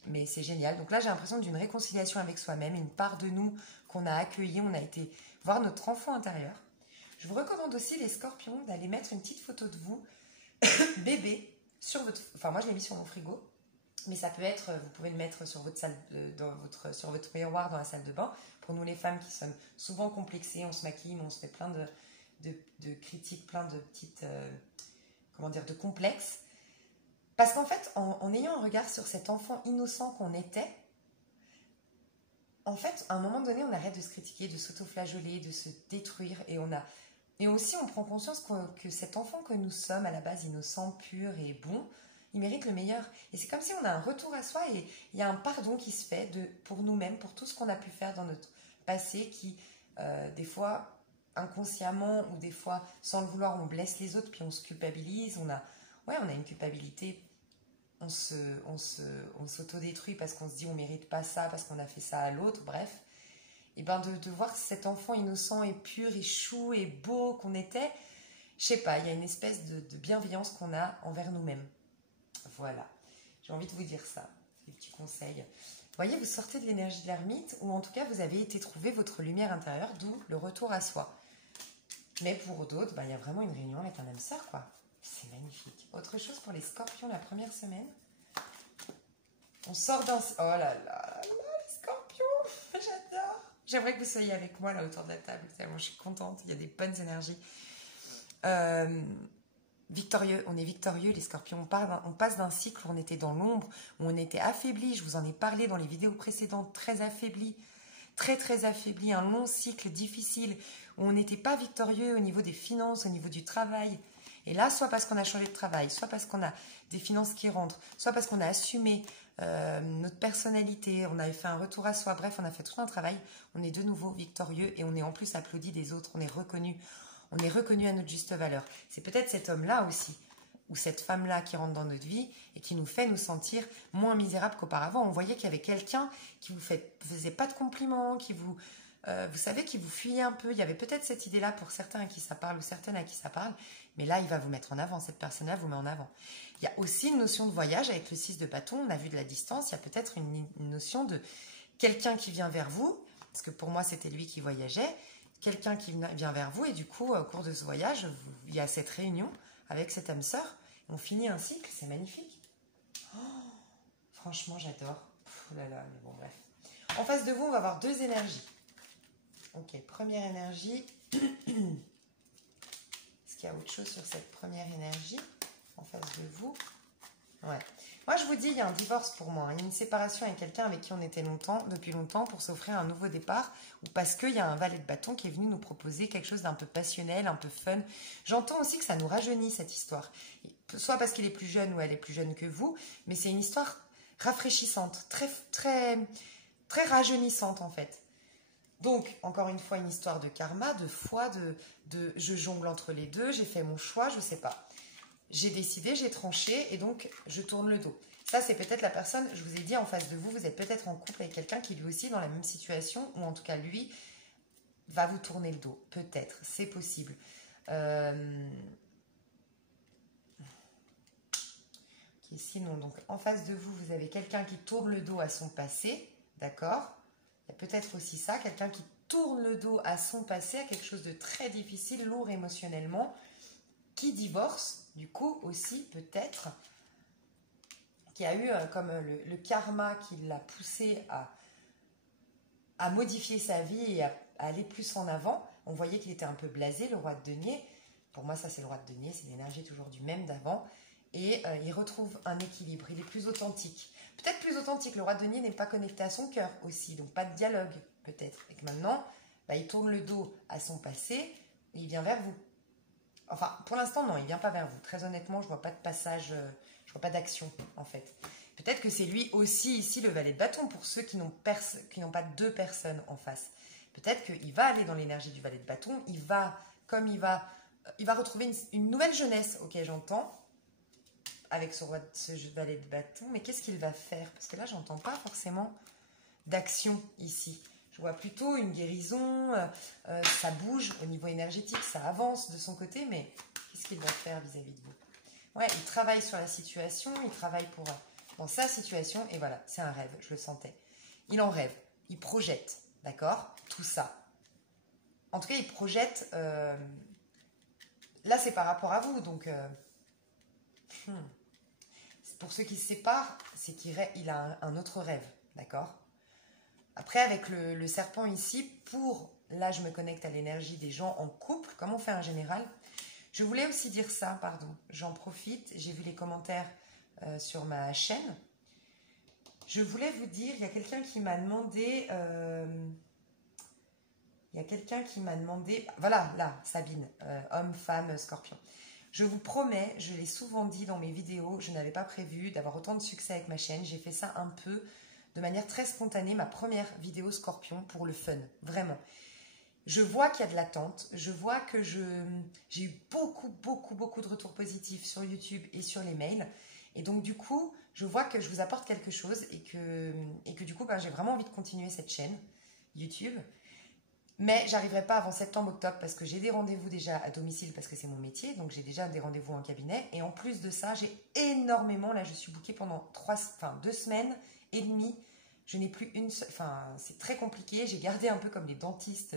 Mais c'est génial. Donc là, j'ai l'impression d'une réconciliation avec soi-même, une part de nous qu'on a accueillie. On a été voir notre enfant intérieur. Je vous recommande aussi, les scorpions, d'aller mettre une petite photo de vous, bébé, sur votre... Enfin, moi, je l'ai mis sur mon frigo. Mais ça peut être, vous pouvez le mettre sur votre salle, sur votre miroir dans la salle de bain. Pour nous les femmes qui sommes souvent complexées, on se maquille, mais on se fait plein de critiques, plein de petites, comment dire, de complexes. Parce qu'en fait, en ayant un regard sur cet enfant innocent qu'on était, en fait, à un moment donné, on arrête de se critiquer, de s'auto-flageoler, de se détruire. Et aussi, on prend conscience que cet enfant que nous sommes, à la base innocent, pur et bon, il mérite le meilleur. Et c'est comme si on a un retour à soi et il y a un pardon qui se fait pour nous-mêmes, pour tout ce qu'on a pu faire dans notre passé qui, des fois, inconsciemment ou des fois, sans le vouloir, on blesse les autres puis on se culpabilise. On a une culpabilité. On s'autodétruit parce qu'on se dit on mérite pas ça, parce qu'on a fait ça à l'autre, bref. Et bien de voir cet enfant innocent et pur et chou et beau qu'on était, je sais pas, il y a une espèce de bienveillance qu'on a envers nous-mêmes. Voilà, j'ai envie de vous dire ça, des petits conseils. Vous voyez, vous sortez de l'énergie de l'ermite, ou en tout cas, vous avez été trouver votre lumière intérieure, d'où le retour à soi. Mais pour d'autres, il y a vraiment une réunion avec un âme sœur, quoi. C'est magnifique. Autre chose pour les scorpions la première semaine. On sort d'un... Oh là là là, les scorpions, j'adore. J'aimerais que vous soyez avec moi là autour de la table, tellement je suis contente, il y a des bonnes énergies. Victorieux, on est victorieux les scorpions, on passe d'un cycle où on était dans l'ombre, où on était affaibli, je vous en ai parlé dans les vidéos précédentes, très affaibli, très affaibli, un long cycle difficile, où on n'était pas victorieux au niveau des finances, au niveau du travail. Et là, soit parce qu'on a changé de travail, soit parce qu'on a des finances qui rentrent, soit parce qu'on a assumé notre personnalité, on avait fait un retour à soi, bref, on a fait tout un travail, on est de nouveau victorieux et on est en plus applaudi des autres, on est reconnu à notre juste valeur. C'est peut-être cet homme-là aussi, ou cette femme-là qui rentre dans notre vie et qui nous fait nous sentir moins misérables qu'auparavant. On voyait qu'il y avait quelqu'un qui vous faisait pas de compliments, qui vous savez, qui vous fuyait un peu. Il y avait peut-être cette idée-là pour certains à qui ça parle ou certaines à qui ça parle, mais là, il va vous mettre en avant. Cette personne-là vous met en avant. Il y a aussi une notion de voyage avec le 6 de bâton. On a vu de la distance. Il y a peut-être une notion de quelqu'un qui vient vers vous, parce que pour moi, c'était lui qui voyageait. Quelqu'un qui vient vers vous et du coup, au cours de ce voyage, il y a cette réunion avec cette âme sœur. On finit un cycle, c'est magnifique. Oh, franchement, j'adore. Oh là là, mais bon, bref. En face de vous, on va avoir deux énergies. Ok, première énergie. Est-ce qu'il y a autre chose sur cette première énergie en face de vous? Ouais. Moi, je vous dis, il y a un divorce pour moi. Il y a une séparation avec quelqu'un avec qui on était depuis longtemps pour s'offrir un nouveau départ ou parce qu'il y a un valet de bâton qui est venu nous proposer quelque chose d'un peu passionnel, un peu fun. J'entends aussi que ça nous rajeunit, cette histoire. Soit parce qu'il est plus jeune ou elle est plus jeune que vous, mais c'est une histoire rafraîchissante, très rajeunissante en fait. Donc, encore une fois, une histoire de karma, de foi, de je jongle entre les deux, j'ai fait mon choix, je sais pas. J'ai décidé, j'ai tranché et donc je tourne le dos. Ça, c'est peut-être la personne, je vous ai dit, en face de vous, vous êtes peut-être en couple avec quelqu'un qui lui aussi dans la même situation, ou en tout cas lui, va vous tourner le dos. Peut-être, c'est possible. Ok, sinon, donc en face de vous, vous avez quelqu'un qui tourne le dos à son passé, d'accord? Il y a peut-être aussi ça, quelqu'un qui tourne le dos à son passé, à quelque chose de très difficile, lourd émotionnellement, qui divorce, du coup aussi peut-être, qui a eu comme le karma qui l'a poussé à modifier sa vie et à aller plus en avant. On voyait qu'il était un peu blasé, le roi de denier. Pour moi, ça c'est le roi de denier, c'est l'énergie toujours du même d'avant. Et il retrouve un équilibre, il est plus authentique. Peut-être plus authentique, le roi de denier n'est pas connecté à son cœur aussi, donc pas de dialogue peut-être. Et que maintenant, il tourne le dos à son passé et il vient vers vous. Enfin, pour l'instant, non, il ne vient pas vers vous. Très honnêtement, je ne vois pas de passage, je ne vois pas d'action, en fait. Peut-être que c'est lui aussi, ici, le valet de bâton, pour ceux qui n'ont pas deux personnes en face. Peut-être qu'il va aller dans l'énergie du valet de bâton, comme il va il va retrouver une nouvelle jeunesse, ok, j'entends, avec ce valet de bâton, mais qu'est-ce qu'il va faire? Parce que là, j'entends pas forcément d'action ici. Je vois plutôt une guérison, ça bouge au niveau énergétique, ça avance de son côté, mais qu'est-ce qu'il va faire vis-à-vis de vous? Ouais, il travaille sur la situation, il travaille dans sa situation, et voilà, c'est un rêve, je le sentais. Il en rêve, il projette, d'accord? Tout ça. En tout cas, il projette, là c'est par rapport à vous, donc pour ceux qui se séparent, c'est qu'il a un autre rêve, d'accord? Après, avec le serpent ici, là je me connecte à l'énergie des gens en couple, comme on fait en général. Je voulais aussi dire ça, pardon, j'en profite, j'ai vu les commentaires sur ma chaîne. Je voulais vous dire, il y a quelqu'un qui m'a demandé, voilà, là, Sabine, homme, femme, scorpion. Je vous promets, je l'ai souvent dit dans mes vidéos, je n'avais pas prévu d'avoir autant de succès avec ma chaîne. J'ai fait ça un peu de manière très spontanée, ma première vidéo scorpion pour le fun, vraiment. Je vois qu'il y a de l'attente, je vois que j'ai eu beaucoup de retours positifs sur YouTube et sur les mails. Et donc du coup, je vois que je vous apporte quelque chose et que du coup, j'ai vraiment envie de continuer cette chaîne YouTube. Mais j'arriverai pas avant septembre-octobre parce que j'ai des rendez-vous déjà à domicile parce que c'est mon métier. Donc j'ai déjà des rendez-vous en cabinet. Et en plus de ça, j'ai énormément, là je suis bookée pendant 2 semaines et demie. Je n'ai plus une seule, c'est très compliqué. J'ai gardé un peu comme les dentistes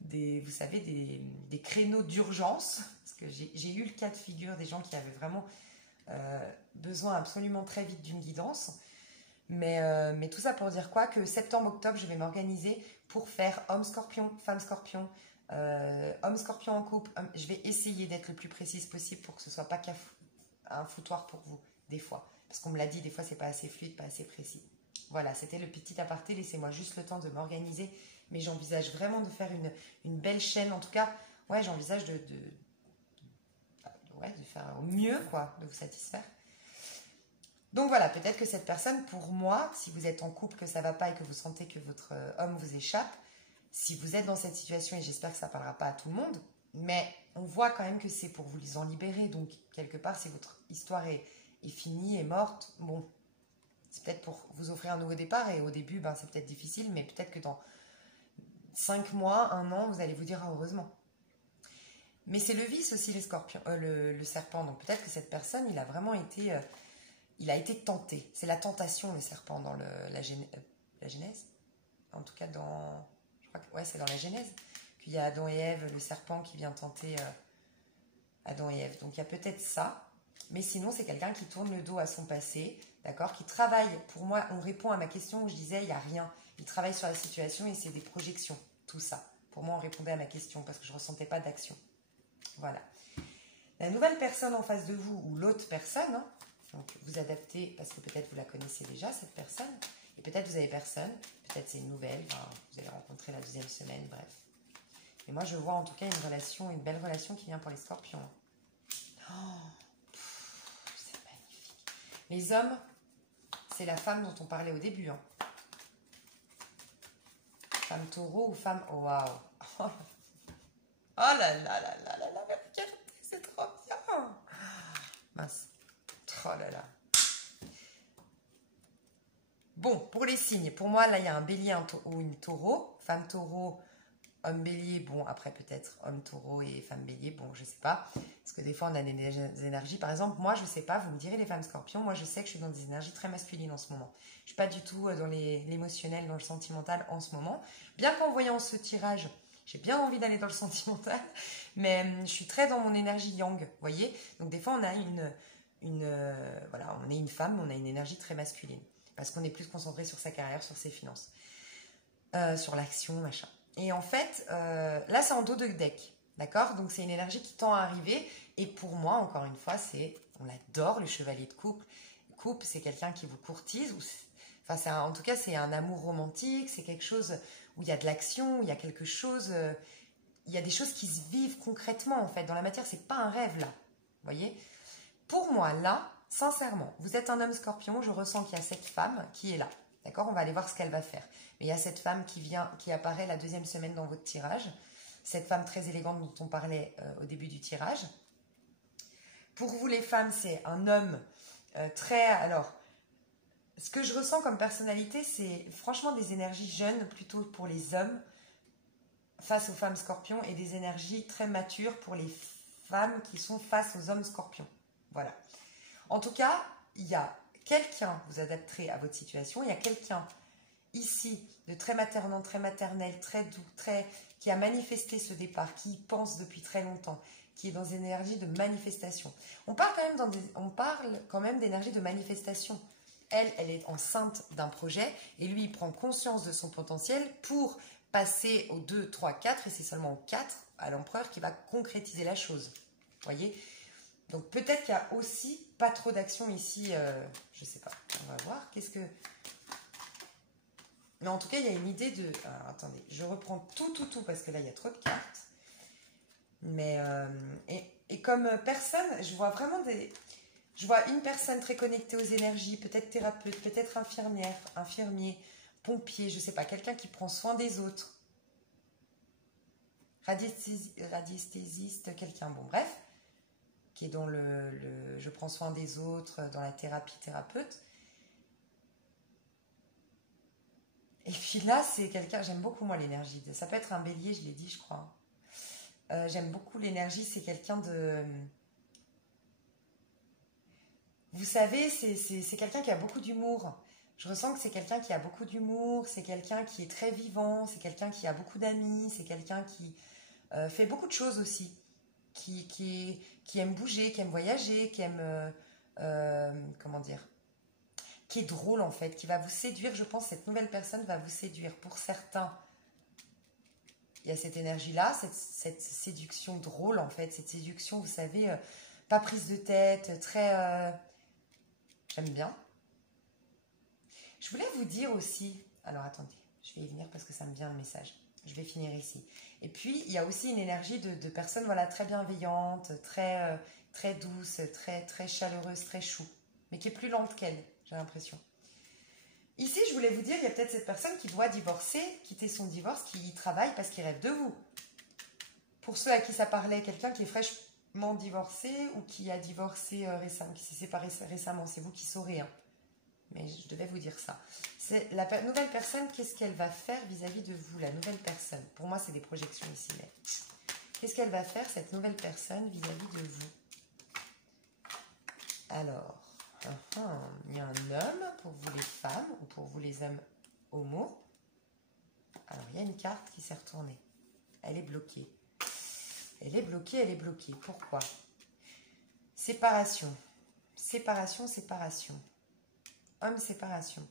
vous savez, des créneaux d'urgence. Parce que j'ai eu le cas de figure des gens qui avaient vraiment besoin absolument très vite d'une guidance. Mais tout ça pour dire quoi? Que septembre-octobre, je vais m'organiser pour faire homme scorpion, femme scorpion, homme scorpion en couple. Je vais essayer d'être le plus précise possible pour que ce soit pas un foutoir pour vous, des fois. Parce qu'on me l'a dit, des fois c'est pas assez fluide, pas assez précis. Voilà, c'était le petit aparté, laissez-moi juste le temps de m'organiser. Mais j'envisage vraiment de faire une belle chaîne. En tout cas, ouais, j'envisage de faire au mieux, quoi, de vous satisfaire. Donc voilà, peut-être que cette personne, pour moi, si vous êtes en couple, que ça ne va pas et que vous sentez que votre homme vous échappe, si vous êtes dans cette situation, et j'espère que ça ne parlera pas à tout le monde, mais on voit quand même que c'est pour vous en libérer. Donc, quelque part, si votre histoire est finie, est morte, bon, c'est peut-être pour vous offrir un nouveau départ. Et au début, c'est peut-être difficile, mais peut-être que dans 5 mois, 1 an, vous allez vous dire, ah, heureusement. Mais c'est le vice aussi, les scorpions, le serpent. Donc peut-être que cette personne, il a vraiment été... il a été tenté. C'est la tentation, le serpent, dans la Genèse. En tout cas, je crois que c'est dans la Genèse. Qu'il y a Adam et Ève, le serpent qui vient tenter Adam et Ève. Donc il y a peut-être ça. Mais sinon, c'est quelqu'un qui tourne le dos à son passé, d'accord, qui travaille. Pour moi, on répond à ma question où je disais, il n'y a rien. Il travaille sur la situation et c'est des projections, tout ça. Pour moi, on répondait à ma question parce que je ne ressentais pas d'action. Voilà. La nouvelle personne en face de vous, ou l'autre personne, hein, donc vous adaptez parce que peut-être vous la connaissez déjà, cette personne, et peut-être vous avez personne, peut-être c'est une nouvelle, vous allez rencontrer la 2e semaine, bref. Et moi je vois en tout cas une belle relation qui vient pour les scorpions. Oh, c'est magnifique. Les hommes, c'est la femme dont on parlait au début. Hein. Femme taureau ou femme... Oh, waouh. Oh là là là là là là, regardez, c'est trop bien. Mince. Oh là là. Bon, pour les signes, pour moi, là, il y a un bélier ou une taureau. Femme taureau, homme bélier. Bon, après, peut-être homme taureau et femme bélier. Bon, je sais pas. Parce que des fois, on a des énergies. Par exemple, moi, je sais pas, vous me direz les femmes scorpions. Moi, je sais que je suis dans des énergies très masculines en ce moment. Je suis pas du tout dans l'émotionnel, dans le sentimental en ce moment. Bien qu'en voyant ce tirage, j'ai bien envie d'aller dans le sentimental. Mais je suis très dans mon énergie yang, vous voyez. Donc, des fois, on a voilà, on est une femme, mais on a une énergie très masculine. Parce qu'on est plus concentré sur sa carrière, sur ses finances, sur l'action, machin. Et en fait, là, c'est en dos de deck, d'accord? Donc, c'est une énergie qui tend à arriver. Et pour moi, encore une fois, on l'adore, le chevalier de coupe. Coupe, c'est quelqu'un qui vous courtise. En tout cas, c'est un amour romantique. C'est quelque chose où il y a de l'action, où il y a quelque chose... il y a des choses qui se vivent concrètement, en fait. Dans la matière, c'est pas un rêve, là. Vous voyez? Pour moi, là, sincèrement, vous êtes un homme scorpion, je ressens qu'il y a cette femme qui est là. D'accord? On va aller voir ce qu'elle va faire. Mais il y a cette femme qui apparaît la 2e semaine dans votre tirage. cette femme très élégante dont on parlait au début du tirage. Pour vous les femmes, c'est un homme très... Alors, ce que je ressens comme personnalité, c'est franchement des énergies jeunes plutôt pour les hommes face aux femmes scorpions et des énergies très matures pour les femmes qui sont face aux hommes scorpions. Voilà. En tout cas, il y a quelqu'un, vous adapterez à votre situation, il y a quelqu'un ici de très maternant, très maternel, très doux, qui a manifesté ce départ, qui y pense depuis très longtemps, qui est dans une énergie de manifestation. On parle quand même d'énergie de manifestation. Elle est enceinte d'un projet et lui, il prend conscience de son potentiel pour passer au 2, 3, 4 et c'est seulement au 4 à l'empereur qui va concrétiser la chose. Vous voyez? Donc peut-être qu'il y a aussi pas trop d'action ici, je sais pas, on va voir. Qu'est-ce que... Mais en tout cas, il y a une idée de... Alors, attendez, je reprends tout, parce que là, il y a trop de cartes. Mais, et comme personne, je vois vraiment des... Je vois une personne très connectée aux énergies, peut-être thérapeute, peut-être infirmière, infirmier, pompier, je sais pas, quelqu'un qui prend soin des autres. Radiesthésiste, quelqu'un, bon bref, qui est dans le je prends soin des autres, dans la thérapie thérapeute. Et puis là, c'est quelqu'un, j'aime beaucoup moi l'énergie, ça peut être un bélier, je l'ai dit je crois. J'aime beaucoup l'énergie, c'est quelqu'un de... Vous savez, c'est quelqu'un qui a beaucoup d'humour. Je ressens que c'est quelqu'un qui a beaucoup d'humour, c'est quelqu'un qui est très vivant, c'est quelqu'un qui a beaucoup d'amis, c'est quelqu'un qui fait beaucoup de choses aussi, qui aime bouger, qui aime voyager, qui aime, comment dire, qui est drôle en fait, qui va vous séduire. Je pense que cette nouvelle personne va vous séduire. Pour certains, il y a cette énergie-là, cette séduction drôle en fait, cette séduction, vous savez, pas prise de tête, très... J'aime bien. Je voulais vous dire aussi... Alors, attendez, je vais y venir parce que ça me vient un message. Je vais finir ici. Et puis, il y a aussi une énergie de personnes voilà, très bienveillantes, très douces, très chaleureuse, très chou. Mais qui est plus lente qu'elle, j'ai l'impression. Ici, je voulais vous dire, il y a peut-être cette personne qui doit divorcer, quitter son divorce, qui y travaille parce qu'il rêve de vous. Pour ceux à qui ça parlait, quelqu'un qui est fraîchement divorcé ou qui a divorcé récemment, qui s'est séparé récemment, c'est vous qui saurez. Hein. Mais je devais vous dire ça. C'est la nouvelle personne, qu'est-ce qu'elle va faire vis-à-vis de vous, la nouvelle personne? Pour moi, c'est des projections ici, mais qu'est-ce qu'elle va faire, cette nouvelle personne, vis-à-vis de vous? Alors, il y a un homme pour vous les femmes ou pour vous les hommes homo. Alors, il y a une carte qui s'est retournée. Elle est bloquée. Elle est bloquée, elle est bloquée. Pourquoi? Séparation. Séparation, séparation. Homme, séparation.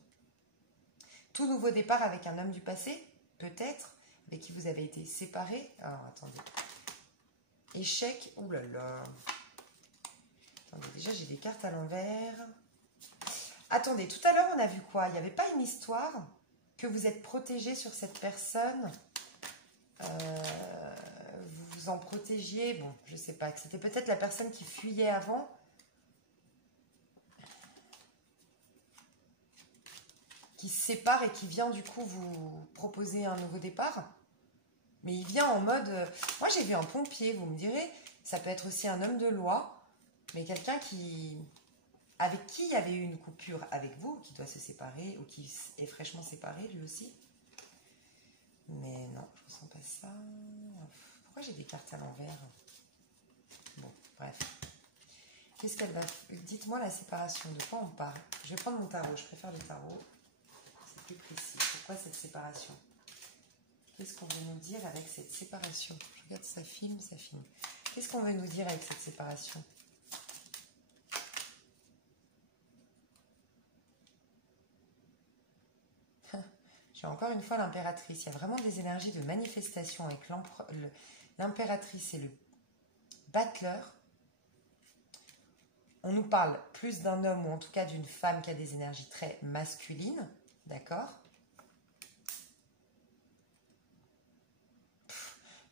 Tout nouveau départ avec un homme du passé, peut-être, avec qui vous avez été séparés. Alors, attendez. Échec, oulala. Attendez, déjà, j'ai des cartes à l'envers. Attendez, tout à l'heure, on a vu quoi? Il n'y avait pas une histoire que vous êtes protégé sur cette personne vous vous en protégiez, bon, je sais pas, que c'était peut-être la personne qui fuyait avant. Qui se sépare et qui vient du coup vous proposer un nouveau départ. Mais il vient en mode... moi, j'ai vu un pompier, vous me direz. Ça peut être aussi un homme de loi, mais quelqu'un avec qui il y avait eu une coupure avec vous, qui doit se séparer, ou qui est fraîchement séparé, lui aussi. Mais non, je ne ressens pas ça. Pourquoi j'ai des cartes à l'envers? Bon, bref. Qu'est-ce qu'elle va... Dites-moi la séparation, de quoi on parle? Je vais prendre mon tarot, je préfère le tarot. C'est plus précis. Pourquoi cette séparation? Qu'est-ce qu'on veut nous dire avec cette séparation? Je regarde, ça filme, ça filme. Qu'est-ce qu'on veut nous dire avec cette séparation? J'ai encore une fois l'impératrice. Il y a vraiment des énergies de manifestation avec l'impératrice et le battleur. On nous parle plus d'un homme ou en tout cas d'une femme qui a des énergies très masculines. D'accord?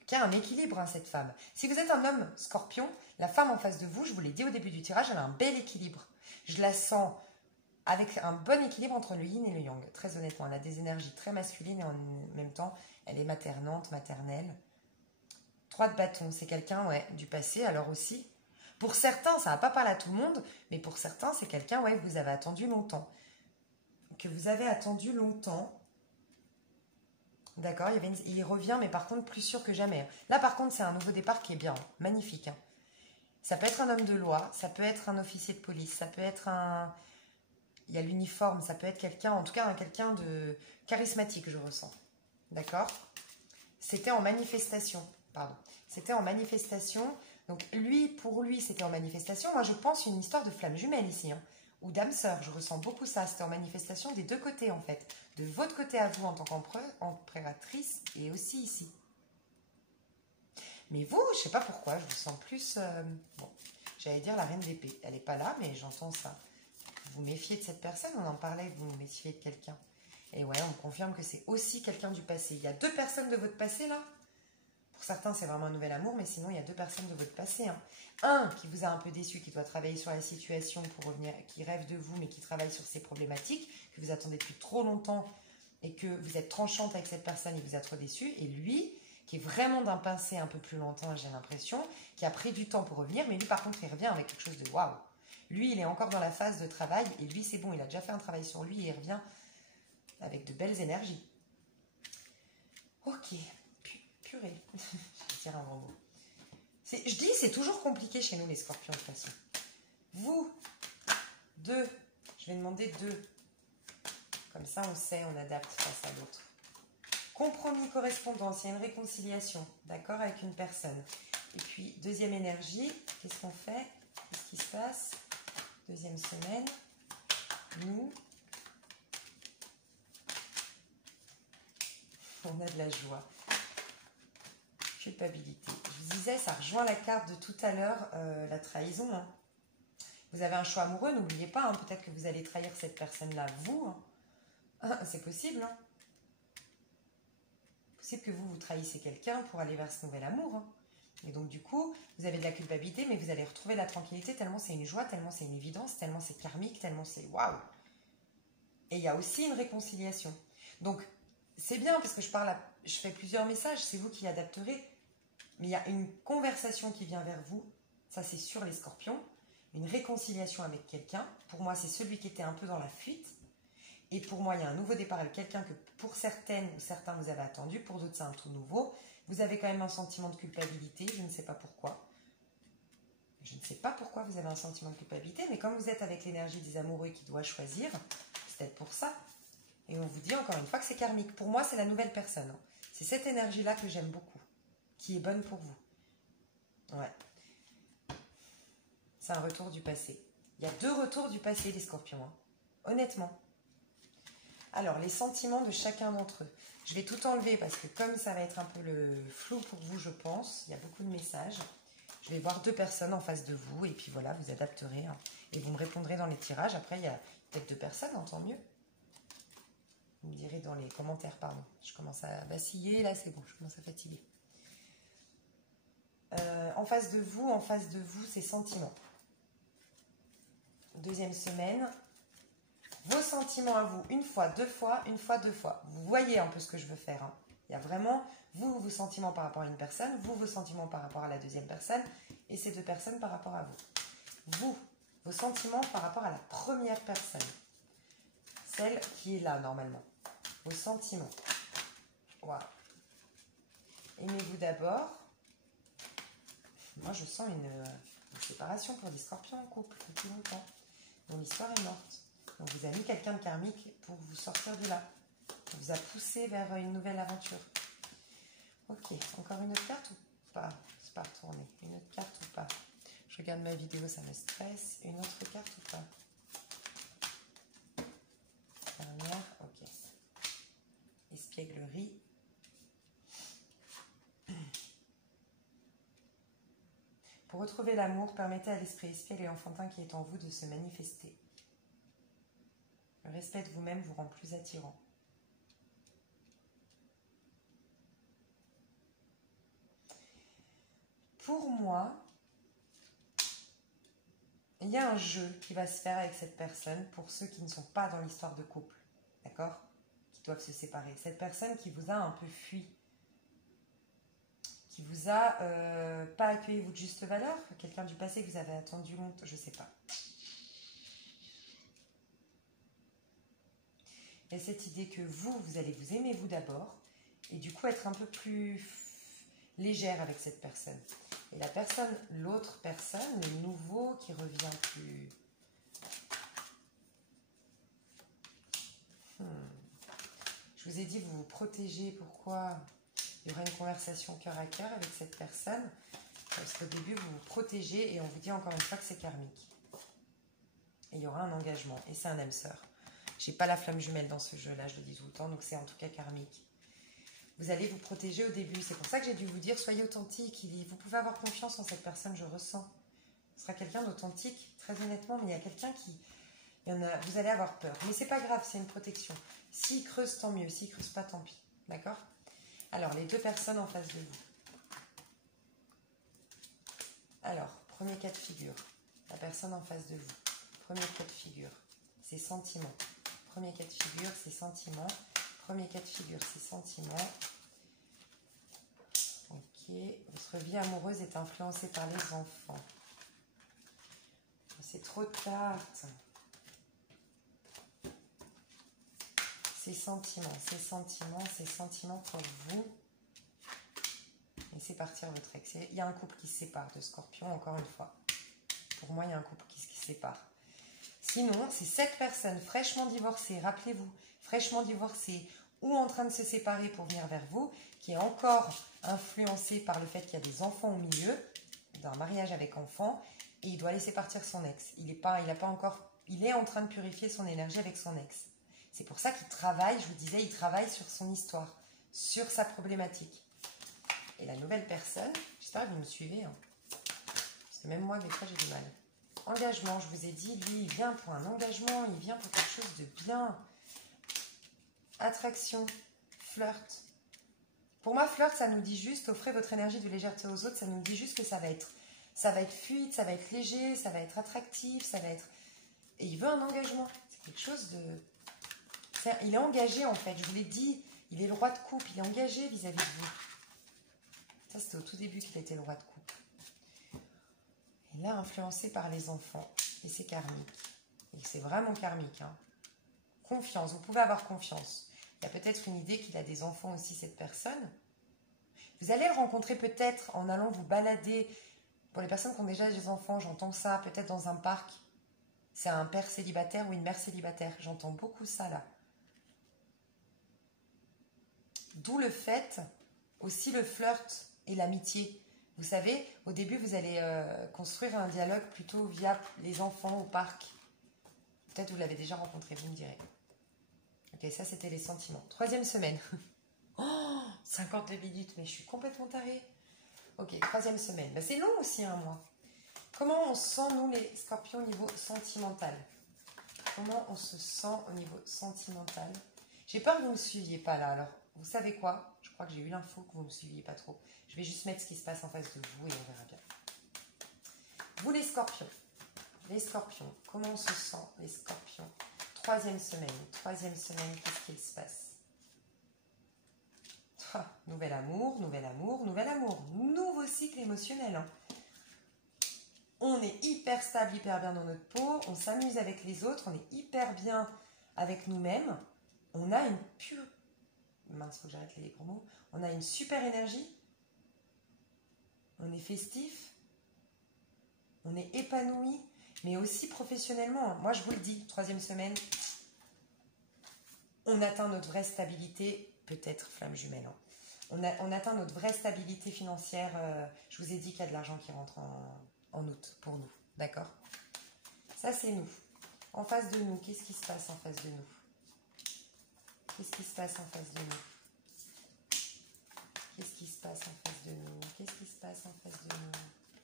Qui a un équilibre, hein, cette femme. Si vous êtes un homme scorpion, la femme en face de vous, je vous l'ai dit au début du tirage, elle a un bel équilibre. Je la sens avec un bon équilibre entre le yin et le yang. Très honnêtement, elle a des énergies très masculines et en même temps, elle est maternante, maternelle. 3 de bâton, c'est quelqu'un, ouais, du passé, alors aussi. Pour certains, ça va pas parler à tout le monde, mais pour certains, c'est quelqu'un, ouais, que vous avez attendu longtemps. Que vous avez attendu longtemps. D'accord, il revient, mais par contre, plus sûr que jamais. Là, par contre, c'est un nouveau départ qui est bien, magnifique. Hein. Ça peut être un homme de loi, ça peut être un officier de police, ça peut être un... Il y a l'uniforme, ça peut être quelqu'un, en tout cas, quelqu'un de charismatique, je ressens. D'accord? C'était en manifestation, pardon. C'était en manifestation. Donc, lui, pour lui, c'était en manifestation. Moi, je pense une histoire de flamme jumelle ici, hein, ou d'âme sœur. Je ressens beaucoup ça. C'était en manifestation des deux côtés, en fait. De votre côté à vous en tant qu'empératrice et aussi ici. Mais vous, je ne sais pas pourquoi, je vous sens plus... bon, j'allais dire la reine d'épée. Elle n'est pas là, mais j'entends ça. Vous méfiez de cette personne, on en parlait, vous méfiez de quelqu'un. Et ouais, on me confirme que c'est aussi quelqu'un du passé. Il y a 2 personnes de votre passé, là. Pour certains, c'est vraiment un nouvel amour, mais sinon, il y a 2 personnes de votre passé. Hein. Un qui vous a un peu déçu, qui doit travailler sur la situation pour revenir, qui rêve de vous, mais qui travaille sur ses problématiques, que vous attendez depuis trop longtemps et que vous êtes tranchante avec cette personne, il vous a trop déçu. Et lui, qui est vraiment d'un passé un peu plus longtemps, j'ai l'impression, qui a pris du temps pour revenir, mais lui, par contre, il revient avec quelque chose de waouh. Lui, il est encore dans la phase de travail, et lui, c'est bon, il a déjà fait un travail sur lui, et il revient avec de belles énergies. Ok, purée, je vais dire un grand mot. Je dis, c'est toujours compliqué chez nous, les scorpions, de toute façon. Vous, 2, je vais demander 2. Comme ça, on sait, on adapte face à l'autre. Compromis, correspondance, il y a une réconciliation, d'accord, avec une personne. Et puis, deuxième énergie, qu'est-ce qu'on fait? Qu'est-ce qui se passe? Deuxième semaine, nous, on a de la joie. Culpabilité. Je vous disais, ça rejoint la carte de tout à l'heure, la trahison. Hein. Vous avez un choix amoureux, n'oubliez pas, hein, peut-être que vous allez trahir cette personne-là, vous. Hein. C'est possible. Hein. C'est possible que vous trahissez quelqu'un pour aller vers ce nouvel amour. Hein. Et donc, du coup, vous avez de la culpabilité, mais vous allez retrouver la tranquillité tellement c'est une joie, tellement c'est une évidence, tellement c'est karmique, tellement c'est waouh. Et il y a aussi une réconciliation. Donc, c'est bien parce que je fais plusieurs messages, c'est vous qui adapterez. Mais il y a une conversation qui vient vers vous, ça c'est sur les scorpions, une réconciliation avec quelqu'un. Pour moi, c'est celui qui était un peu dans la fuite. Et pour moi, il y a un nouveau départ avec quelqu'un que pour certaines ou certains vous avez attendu, pour d'autres c'est un tout nouveau. Vous avez quand même un sentiment de culpabilité, je ne sais pas pourquoi. Je ne sais pas pourquoi vous avez un sentiment de culpabilité, mais comme vous êtes avec l'énergie des amoureux qui doit choisir, c'est peut-être pour ça. Et on vous dit encore une fois que c'est karmique. Pour moi, c'est la nouvelle personne. C'est cette énergie-là que j'aime beaucoup, qui est bonne pour vous. Ouais. C'est un retour du passé. Il y a 2 retours du passé, les scorpions. Hein. Honnêtement. Alors, les sentiments de chacun d'entre eux. Je vais tout enlever parce que comme ça va être un peu le flou pour vous, je pense, il y a beaucoup de messages. Je vais voir 2 personnes en face de vous et puis voilà, vous adapterez. Hein, et vous me répondrez dans les tirages. Après, il y a peut-être 2 personnes, hein, tant mieux. Vous me direz dans les commentaires, pardon. Je commence à vaciller, là c'est bon, je commence à fatiguer. En face de vous, c'est sentiments. Deuxième semaine. Vos sentiments à vous, 1 fois, 2 fois, 1 fois, 2 fois. Vous voyez un peu ce que je veux faire. Hein. Il y a vraiment vos sentiments par rapport à une personne, vos sentiments par rapport à la deuxième personne, et ces 2 personnes par rapport à vous. Vos sentiments par rapport à la première personne. Celle qui est là, normalement. Vos sentiments. Waouh. Aimez-vous d'abord. Moi, je sens une séparation pour des scorpions en couple depuis longtemps. Donc, l'histoire est morte. Donc, vous avez mis quelqu'un de karmique pour vous sortir de là. Il vous a poussé vers une nouvelle aventure. Ok, encore une autre carte ou pas? C'est pas retourné. Une autre carte ou pas? Je regarde ma vidéo, ça me stresse. Une autre carte ou pas? Dernière, ok. Espièglerie. Pour retrouver l'amour, permettez à l'esprit espiègle et enfantin qui est en vous de se manifester. Le respect de vous-même vous rend plus attirant. Pour moi, il y a un jeu qui va se faire avec cette personne pour ceux qui ne sont pas dans l'histoire de couple, d'accord? Qui doivent se séparer. Cette personne qui vous a un peu fui, qui vous a pas accueilli votre juste valeur, quelqu'un du passé que vous avez attendu longtemps, je sais pas. Il y a cette idée que vous allez vous aimer vous d'abord, et du coup être un peu plus légère avec cette personne. Et la personne, l'autre personne, le nouveau qui revient plus... Je vous ai dit, vous vous protégez. Pourquoi? Il y aura une conversation cœur à cœur avec cette personne. Parce qu'au début, vous vous protégez et on vous dit encore une fois que c'est karmique. Et il y aura un engagement. Et c'est un âme sœur. J'ai pas la flamme jumelle dans ce jeu-là, je le dis tout le temps, donc c'est en tout cas karmique. Vous allez vous protéger au début. C'est pour ça que j'ai dû vous dire, soyez authentique. Vous pouvez avoir confiance en cette personne, je ressens. Ce sera quelqu'un d'authentique, très honnêtement, mais il y a quelqu'un qui... vous allez avoir peur. Mais c'est pas grave, c'est une protection. S'il creuse, tant mieux. S'il creuse pas, tant pis. D'accord? Alors, les deux personnes en face de vous. Alors, premier cas de figure. La personne en face de vous. Premier cas de figure, c'est sentiments. Premier cas de figure, c'est sentiments. Premier cas de figure, c'est sentiments. Ok. Votre vie amoureuse est influencée par les enfants. C'est trop de cartes. Ces sentiments, ces sentiments, ces sentiments pour vous. Laissez partir votre ex. Il y a un couple qui se sépare de Scorpion, encore une fois. Pour moi, il y a un couple qui se sépare. Sinon, c'est cette personne fraîchement divorcée, rappelez-vous, fraîchement divorcée ou en train de se séparer pour venir vers vous, qui est encore influencée par le fait qu'il y a des enfants au milieu, d'un mariage avec enfants, et il doit laisser partir son ex. Il est en train de purifier son énergie avec son ex. C'est pour ça qu'il travaille, je vous disais, il travaille sur son histoire, sur sa problématique. Et la nouvelle personne, j'espère que vous me suivez, hein, parce que même moi, des fois, j'ai du mal. Engagement, je vous ai dit, lui, il vient pour un engagement, il vient pour quelque chose de bien. Attraction, flirt. Pour moi, flirt, ça nous dit juste, offrez votre énergie de légèreté aux autres, ça nous dit juste que ça va être fluide, ça va être léger, ça va être attractif, ça va être... Et il veut un engagement. C'est quelque chose de... Il est engagé, en fait, je vous l'ai dit, il est le roi de coupe, il est engagé vis-à-vis de vous. Ça, c'était au tout début qu'il était le roi de coupe. Et là, influencé par les enfants. Et c'est karmique. Et c'est vraiment karmique. Hein. Confiance. Vous pouvez avoir confiance. Il y a peut-être une idée qu'il a des enfants aussi, cette personne. Vous allez le rencontrer peut-être en allant vous balader. Pour les personnes qui ont déjà des enfants, j'entends ça. Peut-être dans un parc. C'est un père célibataire ou une mère célibataire. J'entends beaucoup ça là. D'où le fait, aussi le flirt et l'amitié. Vous savez, au début, vous allez construire un dialogue plutôt via les enfants au parc. Peut-être vous l'avez déjà rencontré, vous me direz. Ok, ça c'était les sentiments. Troisième semaine. Oh, 52 minutes, mais je suis complètement tarée. Ok, troisième semaine. Ben, c'est long aussi, un mois. Comment on se sent, nous, les scorpions, au niveau sentimental? Comment on se sent au niveau sentimental? J'ai peur que vous ne me suiviez pas là, alors vous savez quoi? Je crois que j'ai eu l'info que vous ne me suiviez pas trop. Je vais juste mettre ce qui se passe en face de vous et on verra bien. Vous les scorpions, comment on se sent les scorpions? Troisième semaine, qu'est-ce qu'il se passe? Nouvel amour, nouvel amour, nouvel amour. Nouveau cycle émotionnel. Hein. On est hyper stable, hyper bien dans notre peau, on s'amuse avec les autres, on est hyper bien avec nous-mêmes. On a une pure... Mince, faut que j'arrête les gros mots. On a une super énergie. On est festif. On est épanoui. Mais aussi professionnellement. Moi, je vous le dis, troisième semaine, on atteint notre vraie stabilité. Peut-être flamme jumelle. Hein. On atteint notre vraie stabilité financière. Je vous ai dit qu'il y a de l'argent qui rentre en août pour nous. D'accord? Ça, c'est nous. En face de nous, qu'est-ce qui se passe en face de nous? Qu'est-ce qui se passe en face de nous? Qu'est-ce qui se passe en face de nous? Qu'est-ce qui se passe en face de nous?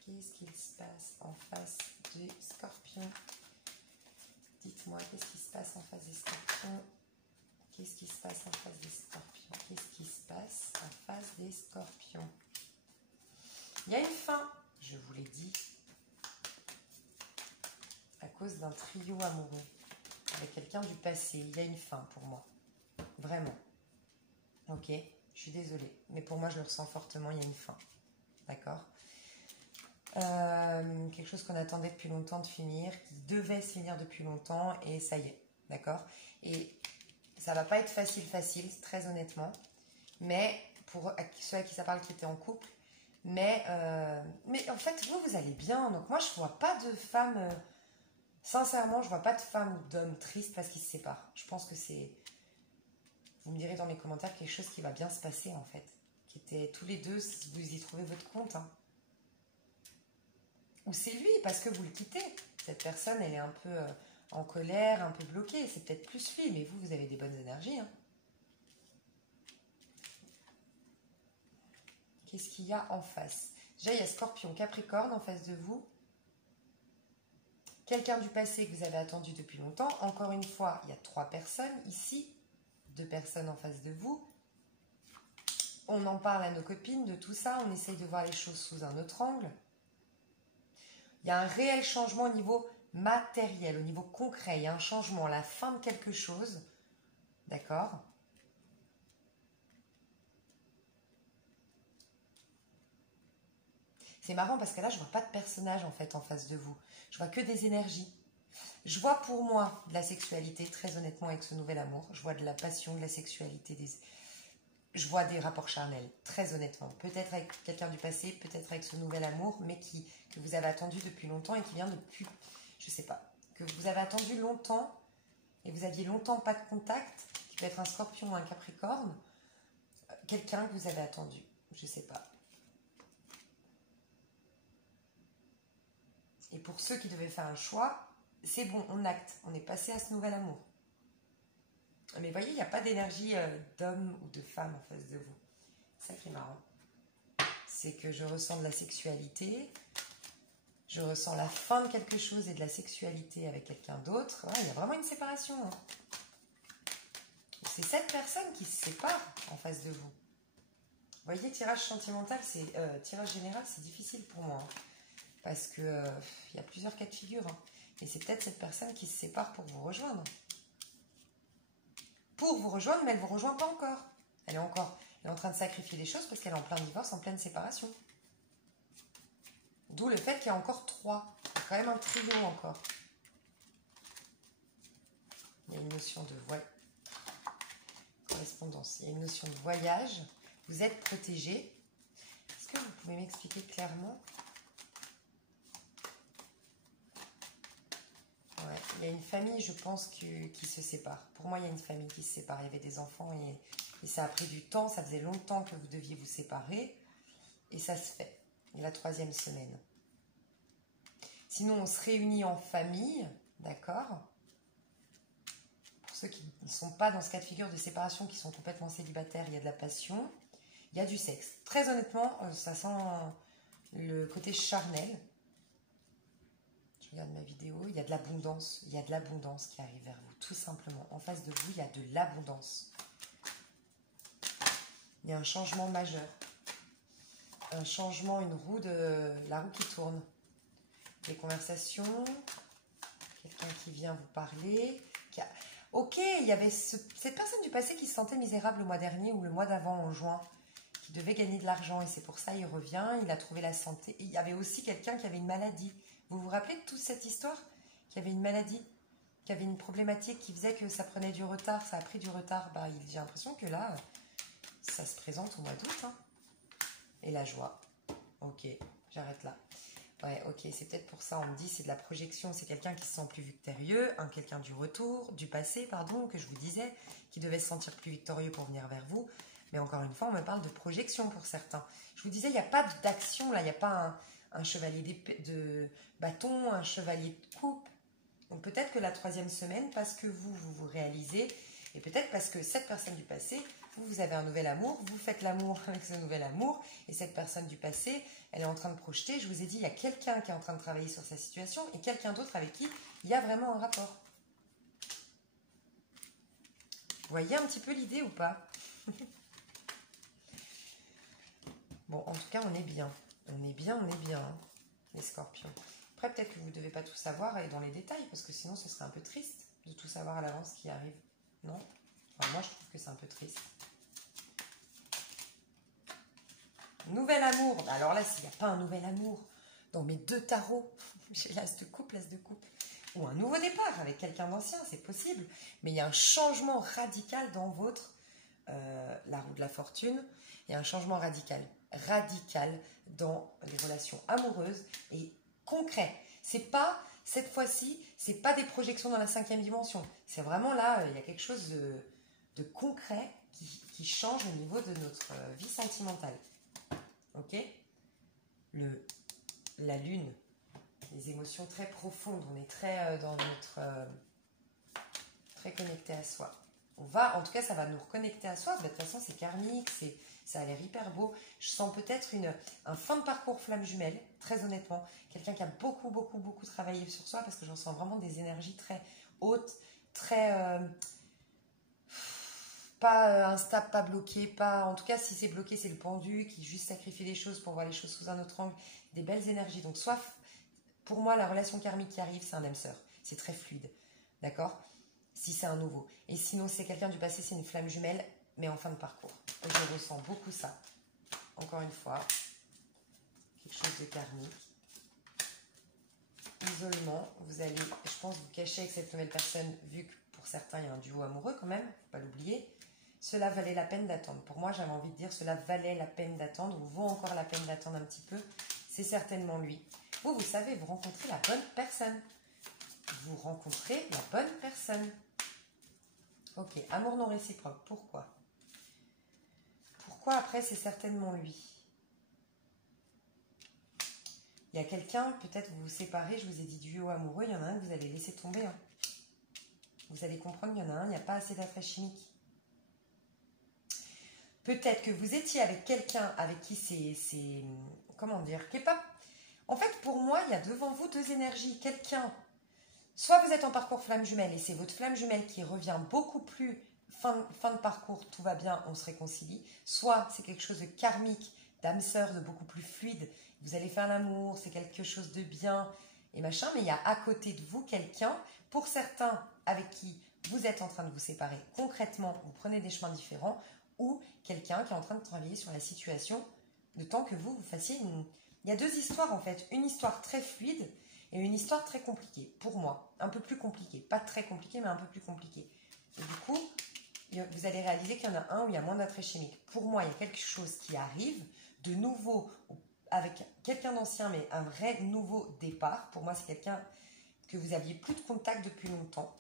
Qu'est-ce qu'il se passe en face des scorpions? Dites-moi, qu'est-ce qui se passe en face des scorpions? Qu'est-ce qui se passe en face des scorpions? Qu'est-ce qui se passe en face des scorpions? Il y a une fin, je vous l'ai dit, à cause d'un trio amoureux avec quelqu'un du passé. Il y a une fin pour moi. Vraiment. Ok, je suis désolée. Mais pour moi, je le ressens fortement, il y a une fin. d'accord? Quelque chose qu'on attendait depuis longtemps de finir, qui devait se finir depuis longtemps, et ça y est, d'accord? Et ça va pas être facile, très honnêtement, mais pour ceux à qui ça parle qui étaient en couple, mais en fait, vous allez bien, donc moi je vois pas de femmes, sincèrement, je vois pas de femmes ou d'hommes tristes parce qu'ils se séparent. Je pense que c'est, vous me direz dans les commentaires, quelque chose qui va bien se passer en fait, qui était tous les deux, vous y trouvez votre compte, hein. Ou c'est lui, parce que vous le quittez. Cette personne, elle est un peu en colère, un peu bloquée. C'est peut-être plus lui, mais vous avez des bonnes énergies, hein. Qu'est-ce qu'il y a en face? Déjà, il y a Scorpion, Capricorne en face de vous. Quelqu'un du passé que vous avez attendu depuis longtemps. Encore une fois, il y a 3 personnes ici. 2 personnes en face de vous. On en parle à nos copines de tout ça. On essaye de voir les choses sous un autre angle. Il y a un réel changement au niveau matériel, au niveau concret. Il y a un changement, la fin de quelque chose. D'accord? C'est marrant parce que là, je vois pas de personnage en fait en face de vous. Je vois que des énergies. Je vois pour moi de la sexualité, très honnêtement, avec ce nouvel amour. Je vois de la passion, de la sexualité. Je vois des rapports charnels, très honnêtement. Peut-être avec quelqu'un du passé, peut-être avec ce nouvel amour, mais que vous avez attendu depuis longtemps et qui vient depuis, je sais pas, que vous avez attendu longtemps et vous aviez longtemps pas de contact, qui peut être un Scorpion ou un Capricorne, quelqu'un que vous avez attendu, je sais pas. Et pour ceux qui devaient faire un choix, c'est bon, on acte, on est passé à ce nouvel amour. Mais voyez, il n'y a pas d'énergie d'homme ou de femme en face de vous. C'est ça qui est marrant. C'est que je ressens de la sexualité, je ressens la fin de quelque chose et de la sexualité avec quelqu'un d'autre. Ouais, il y a vraiment une séparation, hein. C'est cette personne qui se sépare en face de vous. Vous voyez, tirage sentimental, tirage général, c'est difficile pour moi, hein, parce que y a plusieurs cas de figure, hein. Et c'est peut-être cette personne qui se sépare pour vous rejoindre. Pour vous rejoindre, mais elle ne vous rejoint pas encore. Elle est en train de sacrifier des choses parce qu'elle est en plein divorce, en pleine séparation. D'où le fait qu'il y a encore 3. Il y a quand même un trio encore. Il y a une notion de correspondance. Il y a une notion de voyage. Vous êtes protégé. Est-ce que vous pouvez m'expliquer clairement? Ouais, il y a une famille, je pense, qui se sépare. Pour moi, il y a une famille qui se sépare. Il y avait des enfants et ça a pris du temps. Ça faisait longtemps que vous deviez vous séparer. Et ça se fait. Et la 3e semaine. Sinon, on se réunit en famille, d'accord? Pour ceux qui ne sont pas dans ce cas de figure de séparation, qui sont complètement célibataires, il y a de la passion, il y a du sexe. Très honnêtement, ça sent le côté charnel. Je regarde ma vidéo, il y a de l'abondance. Il y a de l'abondance qui arrive vers vous, tout simplement. En face de vous, il y a de l'abondance. Il y a un changement majeur. Un changement, la roue qui tourne. Des conversations, quelqu'un qui vient vous parler. Ok, il y avait cette personne du passé qui se sentait misérable le mois dernier ou le mois d'avant, en juin, qui devait gagner de l'argent et c'est pour ça il revient, il a trouvé la santé. Et il y avait aussi quelqu'un qui avait une maladie. Vous vous rappelez de toute cette histoire? Qui avait une maladie, qui avait une problématique qui faisait que ça prenait du retard, ça a pris du retard. Bah, j'ai l'impression que là, ça se présente au mois d'août, hein. Et la joie. Ok, j'arrête là. Ouais, ok, c'est peut-être pour ça, on me dit c'est de la projection, c'est quelqu'un qui se sent plus victorieux, quelqu'un du passé, pardon, que je vous disais, qui devait se sentir plus victorieux pour venir vers vous. Mais encore une fois, on me parle de projection pour certains. Je vous disais, il n'y a pas d'action là, il n'y a pas un chevalier de bâton, un chevalier de coupe. Donc peut-être que la 3e semaine, parce que vous réalisez, et peut-être parce que cette personne du passé, vous avez un nouvel amour, vous faites l'amour avec ce nouvel amour, et cette personne du passé, elle est en train de projeter. Je vous ai dit, il y a quelqu'un qui est en train de travailler sur sa situation, et quelqu'un d'autre avec qui il y a vraiment un rapport. Vous voyez un petit peu l'idée ou pas? Bon, en tout cas, on est bien. On est bien, hein, les scorpions. Après, peut-être que vous ne devez pas tout savoir et dans les détails, parce que sinon, ce serait un peu triste de tout savoir à l'avance ce qui arrive. Non? Enfin, moi, je trouve que c'est un peu triste. Nouvel amour. Alors là, s'il n'y a pas un nouvel amour dans mes deux tarots, j'ai l'as de coupe, ou un nouveau départ avec quelqu'un d'ancien, c'est possible. Mais il y a un changement radical dans votre, la roue de la fortune. Il y a un changement radical dans les relations amoureuses et concret. C'est pas, cette fois-ci, c'est pas des projections dans la 5e dimension. C'est vraiment là, il y a quelque chose de concret qui change au niveau de notre vie sentimentale. Ok? La lune, les émotions très profondes, on est très dans notre... très connecté à soi. En tout cas, ça va nous reconnecter à soi. De toute façon, c'est karmique, ça a l'air hyper beau. Je sens peut-être un fin de parcours flamme jumelle, très honnêtement. Quelqu'un qui a beaucoup, beaucoup, beaucoup travaillé sur soi parce que j'en sens vraiment des énergies très hautes, très... pas instable, pas bloqué, pas... En tout cas, si c'est bloqué, c'est le pendu qui juste sacrifie les choses pour voir les choses sous un autre angle. Des belles énergies. Donc, soit, pour moi, la relation karmique qui arrive, c'est un âme sœur. C'est très fluide. D'accord? Si c'est un nouveau. Et sinon, c'est quelqu'un du passé, c'est une flamme jumelle, mais en fin de parcours. Et je ressens beaucoup ça. Encore une fois, quelque chose de karmique. Isolement, vous allez, je pense, vous cacher avec cette nouvelle personne, vu que pour certains, il y a un duo amoureux quand même, faut pas l'oublier. Cela valait la peine d'attendre. Pour moi, j'avais envie de dire, cela valait la peine d'attendre, ou vaut encore la peine d'attendre un petit peu. C'est certainement lui. Vous savez, vous rencontrez la bonne personne. Vous rencontrez la bonne personne. Ok, amour non réciproque. Pourquoi? Pourquoi après, c'est certainement lui? Il y a quelqu'un, peut-être vous vous séparez, je vous ai dit duo amoureux, il y en a un que vous allez laisser tomber. Hein. Vous allez comprendre qu'il y en a un, il n'y a pas assez d'attrait chimique. Peut-être que vous étiez avec quelqu'un avec qui c'est... Comment dire? Qui est pas... En fait, pour moi, il y a devant vous deux énergies. Quelqu'un... Soit vous êtes en parcours flamme jumelle et c'est votre flamme jumelle qui revient beaucoup plus fin de parcours, tout va bien, on se réconcilie. Soit c'est quelque chose de karmique, d'âme sœur, de beaucoup plus fluide. Vous allez faire l'amour, c'est quelque chose de bien et machin. Mais il y a à côté de vous quelqu'un, pour certains avec qui vous êtes en train de vous séparer concrètement, vous prenez des chemins différents, ou quelqu'un qui est en train de travailler sur la situation, le temps que vous fassiez une... Il y a deux histoires en fait, une histoire très fluide et une histoire très compliquée, pour moi, un peu plus compliquée, pas très compliquée, mais un peu plus compliquée. Et du coup, vous allez réaliser qu'il y en a un où il y a moins d'attrait chimique. Pour moi, il y a quelque chose qui arrive, de nouveau, avec quelqu'un d'ancien, mais un vrai nouveau départ. Pour moi, c'est quelqu'un que vous aviez plus de contact depuis longtemps.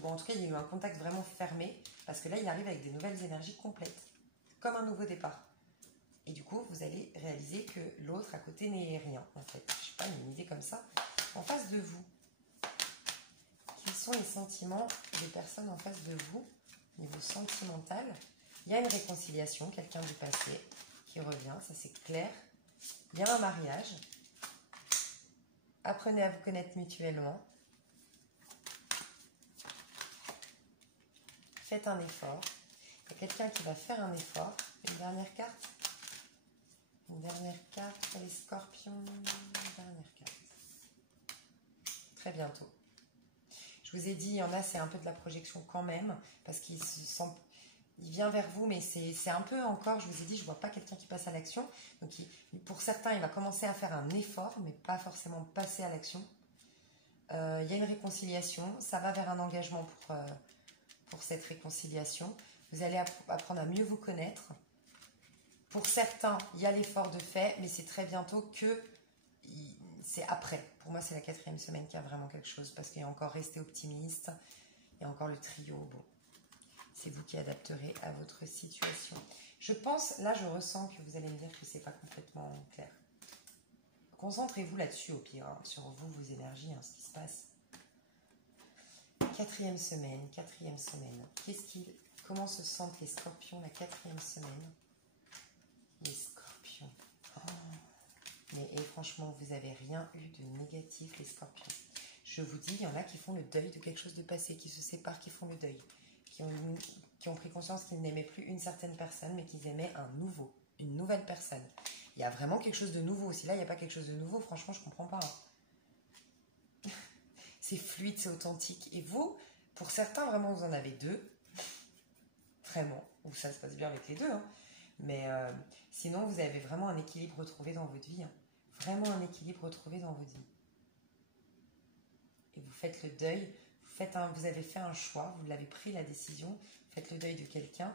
Ou en tout cas, il y a eu un contact vraiment fermé, parce que là, il arrive avec des nouvelles énergies complètes, comme un nouveau départ. Et du coup, vous allez réaliser que l'autre à côté n'est rien, en fait. Je sais pas, une idée comme ça. En face de vous, quels sont les sentiments des personnes en face de vous, au niveau sentimental? Il y a une réconciliation, quelqu'un du passé qui revient, ça c'est clair. Il y a un mariage. Apprenez à vous connaître mutuellement. Faites un effort. Il y a quelqu'un qui va faire un effort. Une dernière carte. Une dernière carte, les scorpions. Une dernière carte. Très bientôt. Je vous ai dit, il y en a, c'est un peu de la projection quand même, parce qu'il se sent... Il vient vers vous, mais c'est un peu encore, je vous ai dit, je ne vois pas quelqu'un qui passe à l'action. Donc, pour certains, il va commencer à faire un effort, mais pas forcément passer à l'action. Il y a une réconciliation, ça va vers un engagement pour cette réconciliation. Vous allez apprendre à mieux vous connaître. Pour certains, il y a l'effort de fait, mais c'est très bientôt que c'est après. Pour moi, c'est la 4e semaine qui a vraiment quelque chose, parce qu'il y a encore resté optimiste, il y a encore le trio. Bon, c'est vous qui adapterez à votre situation. Je pense, là, je ressens que vous allez me dire que c'est pas complètement clair. Concentrez-vous là-dessus, au pire, hein, sur vous, vos énergies, hein, ce qui se passe. 4e semaine, 4e semaine. Comment se sentent les scorpions la 4e semaine? Les scorpions. Oh. Et franchement, vous n'avez rien eu de négatif, les scorpions. Je vous dis, il y en a qui font le deuil de quelque chose de passé, qui se séparent, qui font le deuil, qui ont pris conscience qu'ils n'aimaient plus une certaine personne, mais qu'ils aimaient une nouvelle personne. Il y a vraiment quelque chose de nouveau. Si là, il n'y a pas quelque chose de nouveau, franchement, je ne comprends pas. Hein. C'est fluide, c'est authentique. Et vous, pour certains, vraiment, vous en avez deux. Vraiment. Ou ça se passe bien avec les deux. Hein. Mais sinon, vous avez vraiment un équilibre retrouvé dans votre vie. Hein. Vraiment un équilibre retrouvé dans votre vie. Et vous faites le deuil. Vous avez fait un choix. Vous l'avez pris, la décision. Vous faites le deuil de quelqu'un.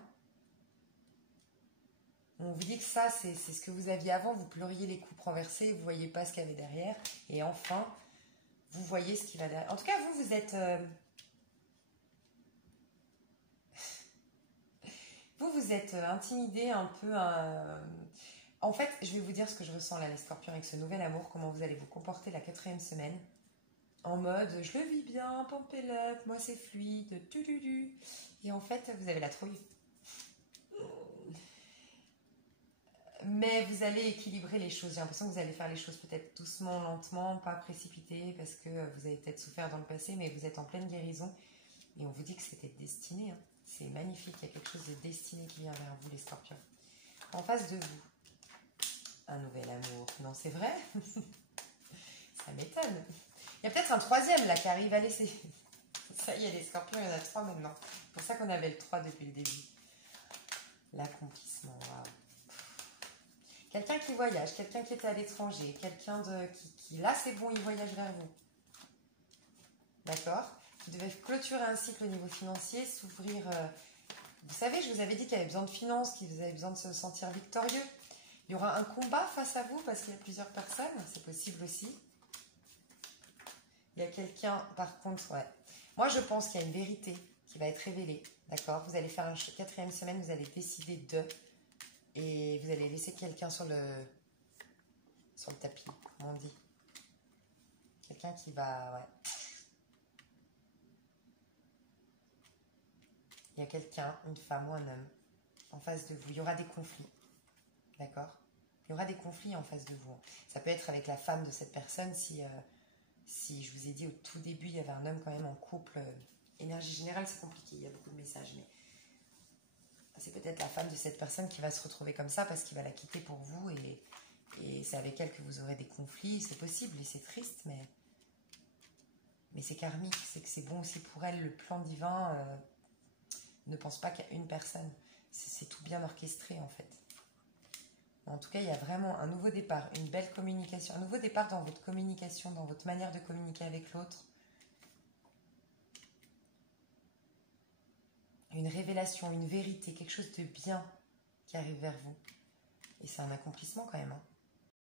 On vous dit que ça, c'est ce que vous aviez avant. Vous pleuriez les coupes renversées. Vous ne voyez pas ce qu'il y avait derrière. Et enfin, vous voyez ce qui va derrière. En tout cas, vous êtes... Vous êtes intimidé un peu. En fait, je vais vous dire ce que je ressens là, les scorpions, avec ce nouvel amour, comment vous allez vous comporter la 4e semaine. En mode, je le vis bien, pump it up, moi c'est fluide, tu. Et en fait, vous avez la trouille. Mais vous allez équilibrer les choses. J'ai l'impression que vous allez faire les choses peut-être doucement, lentement, pas précipiter, parce que vous avez peut-être souffert dans le passé, mais vous êtes en pleine guérison. Et on vous dit que c'était destiné. Hein. C'est magnifique, il y a quelque chose de destiné qui vient vers vous, les scorpions. En face de vous, un nouvel amour. Non, c'est vrai. Ça m'étonne. Il y a peut-être un 3e là qui arrive à laisser. Ça y est, les scorpions, il y en a 3 maintenant. C'est pour ça qu'on avait le 3 depuis le début. L'accomplissement, waouh. Quelqu'un qui voyage, quelqu'un qui était à l'étranger, quelqu'un qui là c'est bon, il voyage vers vous. D'accord? Qui devait clôturer un cycle au niveau financier, s'ouvrir... Vous savez, je vous avais dit qu'il y avait besoin de finances, qu'il vous avait besoin de se sentir victorieux. Il y aura un combat face à vous parce qu'il y a plusieurs personnes, c'est possible aussi. Il y a quelqu'un, par contre, ouais. Moi, je pense qu'il y a une vérité qui va être révélée, d'accord? Vous allez faire une 4e semaine, vous allez décider de... Et vous allez laisser quelqu'un sur le tapis, comme on dit. Quelqu'un qui va... Ouais. Il y a quelqu'un, une femme ou un homme, en face de vous. Il y aura des conflits, d'accord? Il y aura des conflits en face de vous. Ça peut être avec la femme de cette personne si je vous ai dit au tout début, il y avait un homme quand même en couple. Énergie générale, c'est compliqué, il y a beaucoup de messages, mais c'est peut-être la femme de cette personne qui va se retrouver comme ça parce qu'il va la quitter pour vous et c'est avec elle que vous aurez des conflits. C'est possible et c'est triste, mais c'est karmique. C'est que c'est bon aussi pour elle. Le plan divin ne pense pas qu'à une personne. C'est tout bien orchestré en fait. En tout cas, il y a vraiment un nouveau départ, une belle communication, un nouveau départ dans votre communication, dans votre manière de communiquer avec l'autre. Une révélation, une vérité, quelque chose de bien qui arrive vers vous. Et c'est un accomplissement quand même. Hein.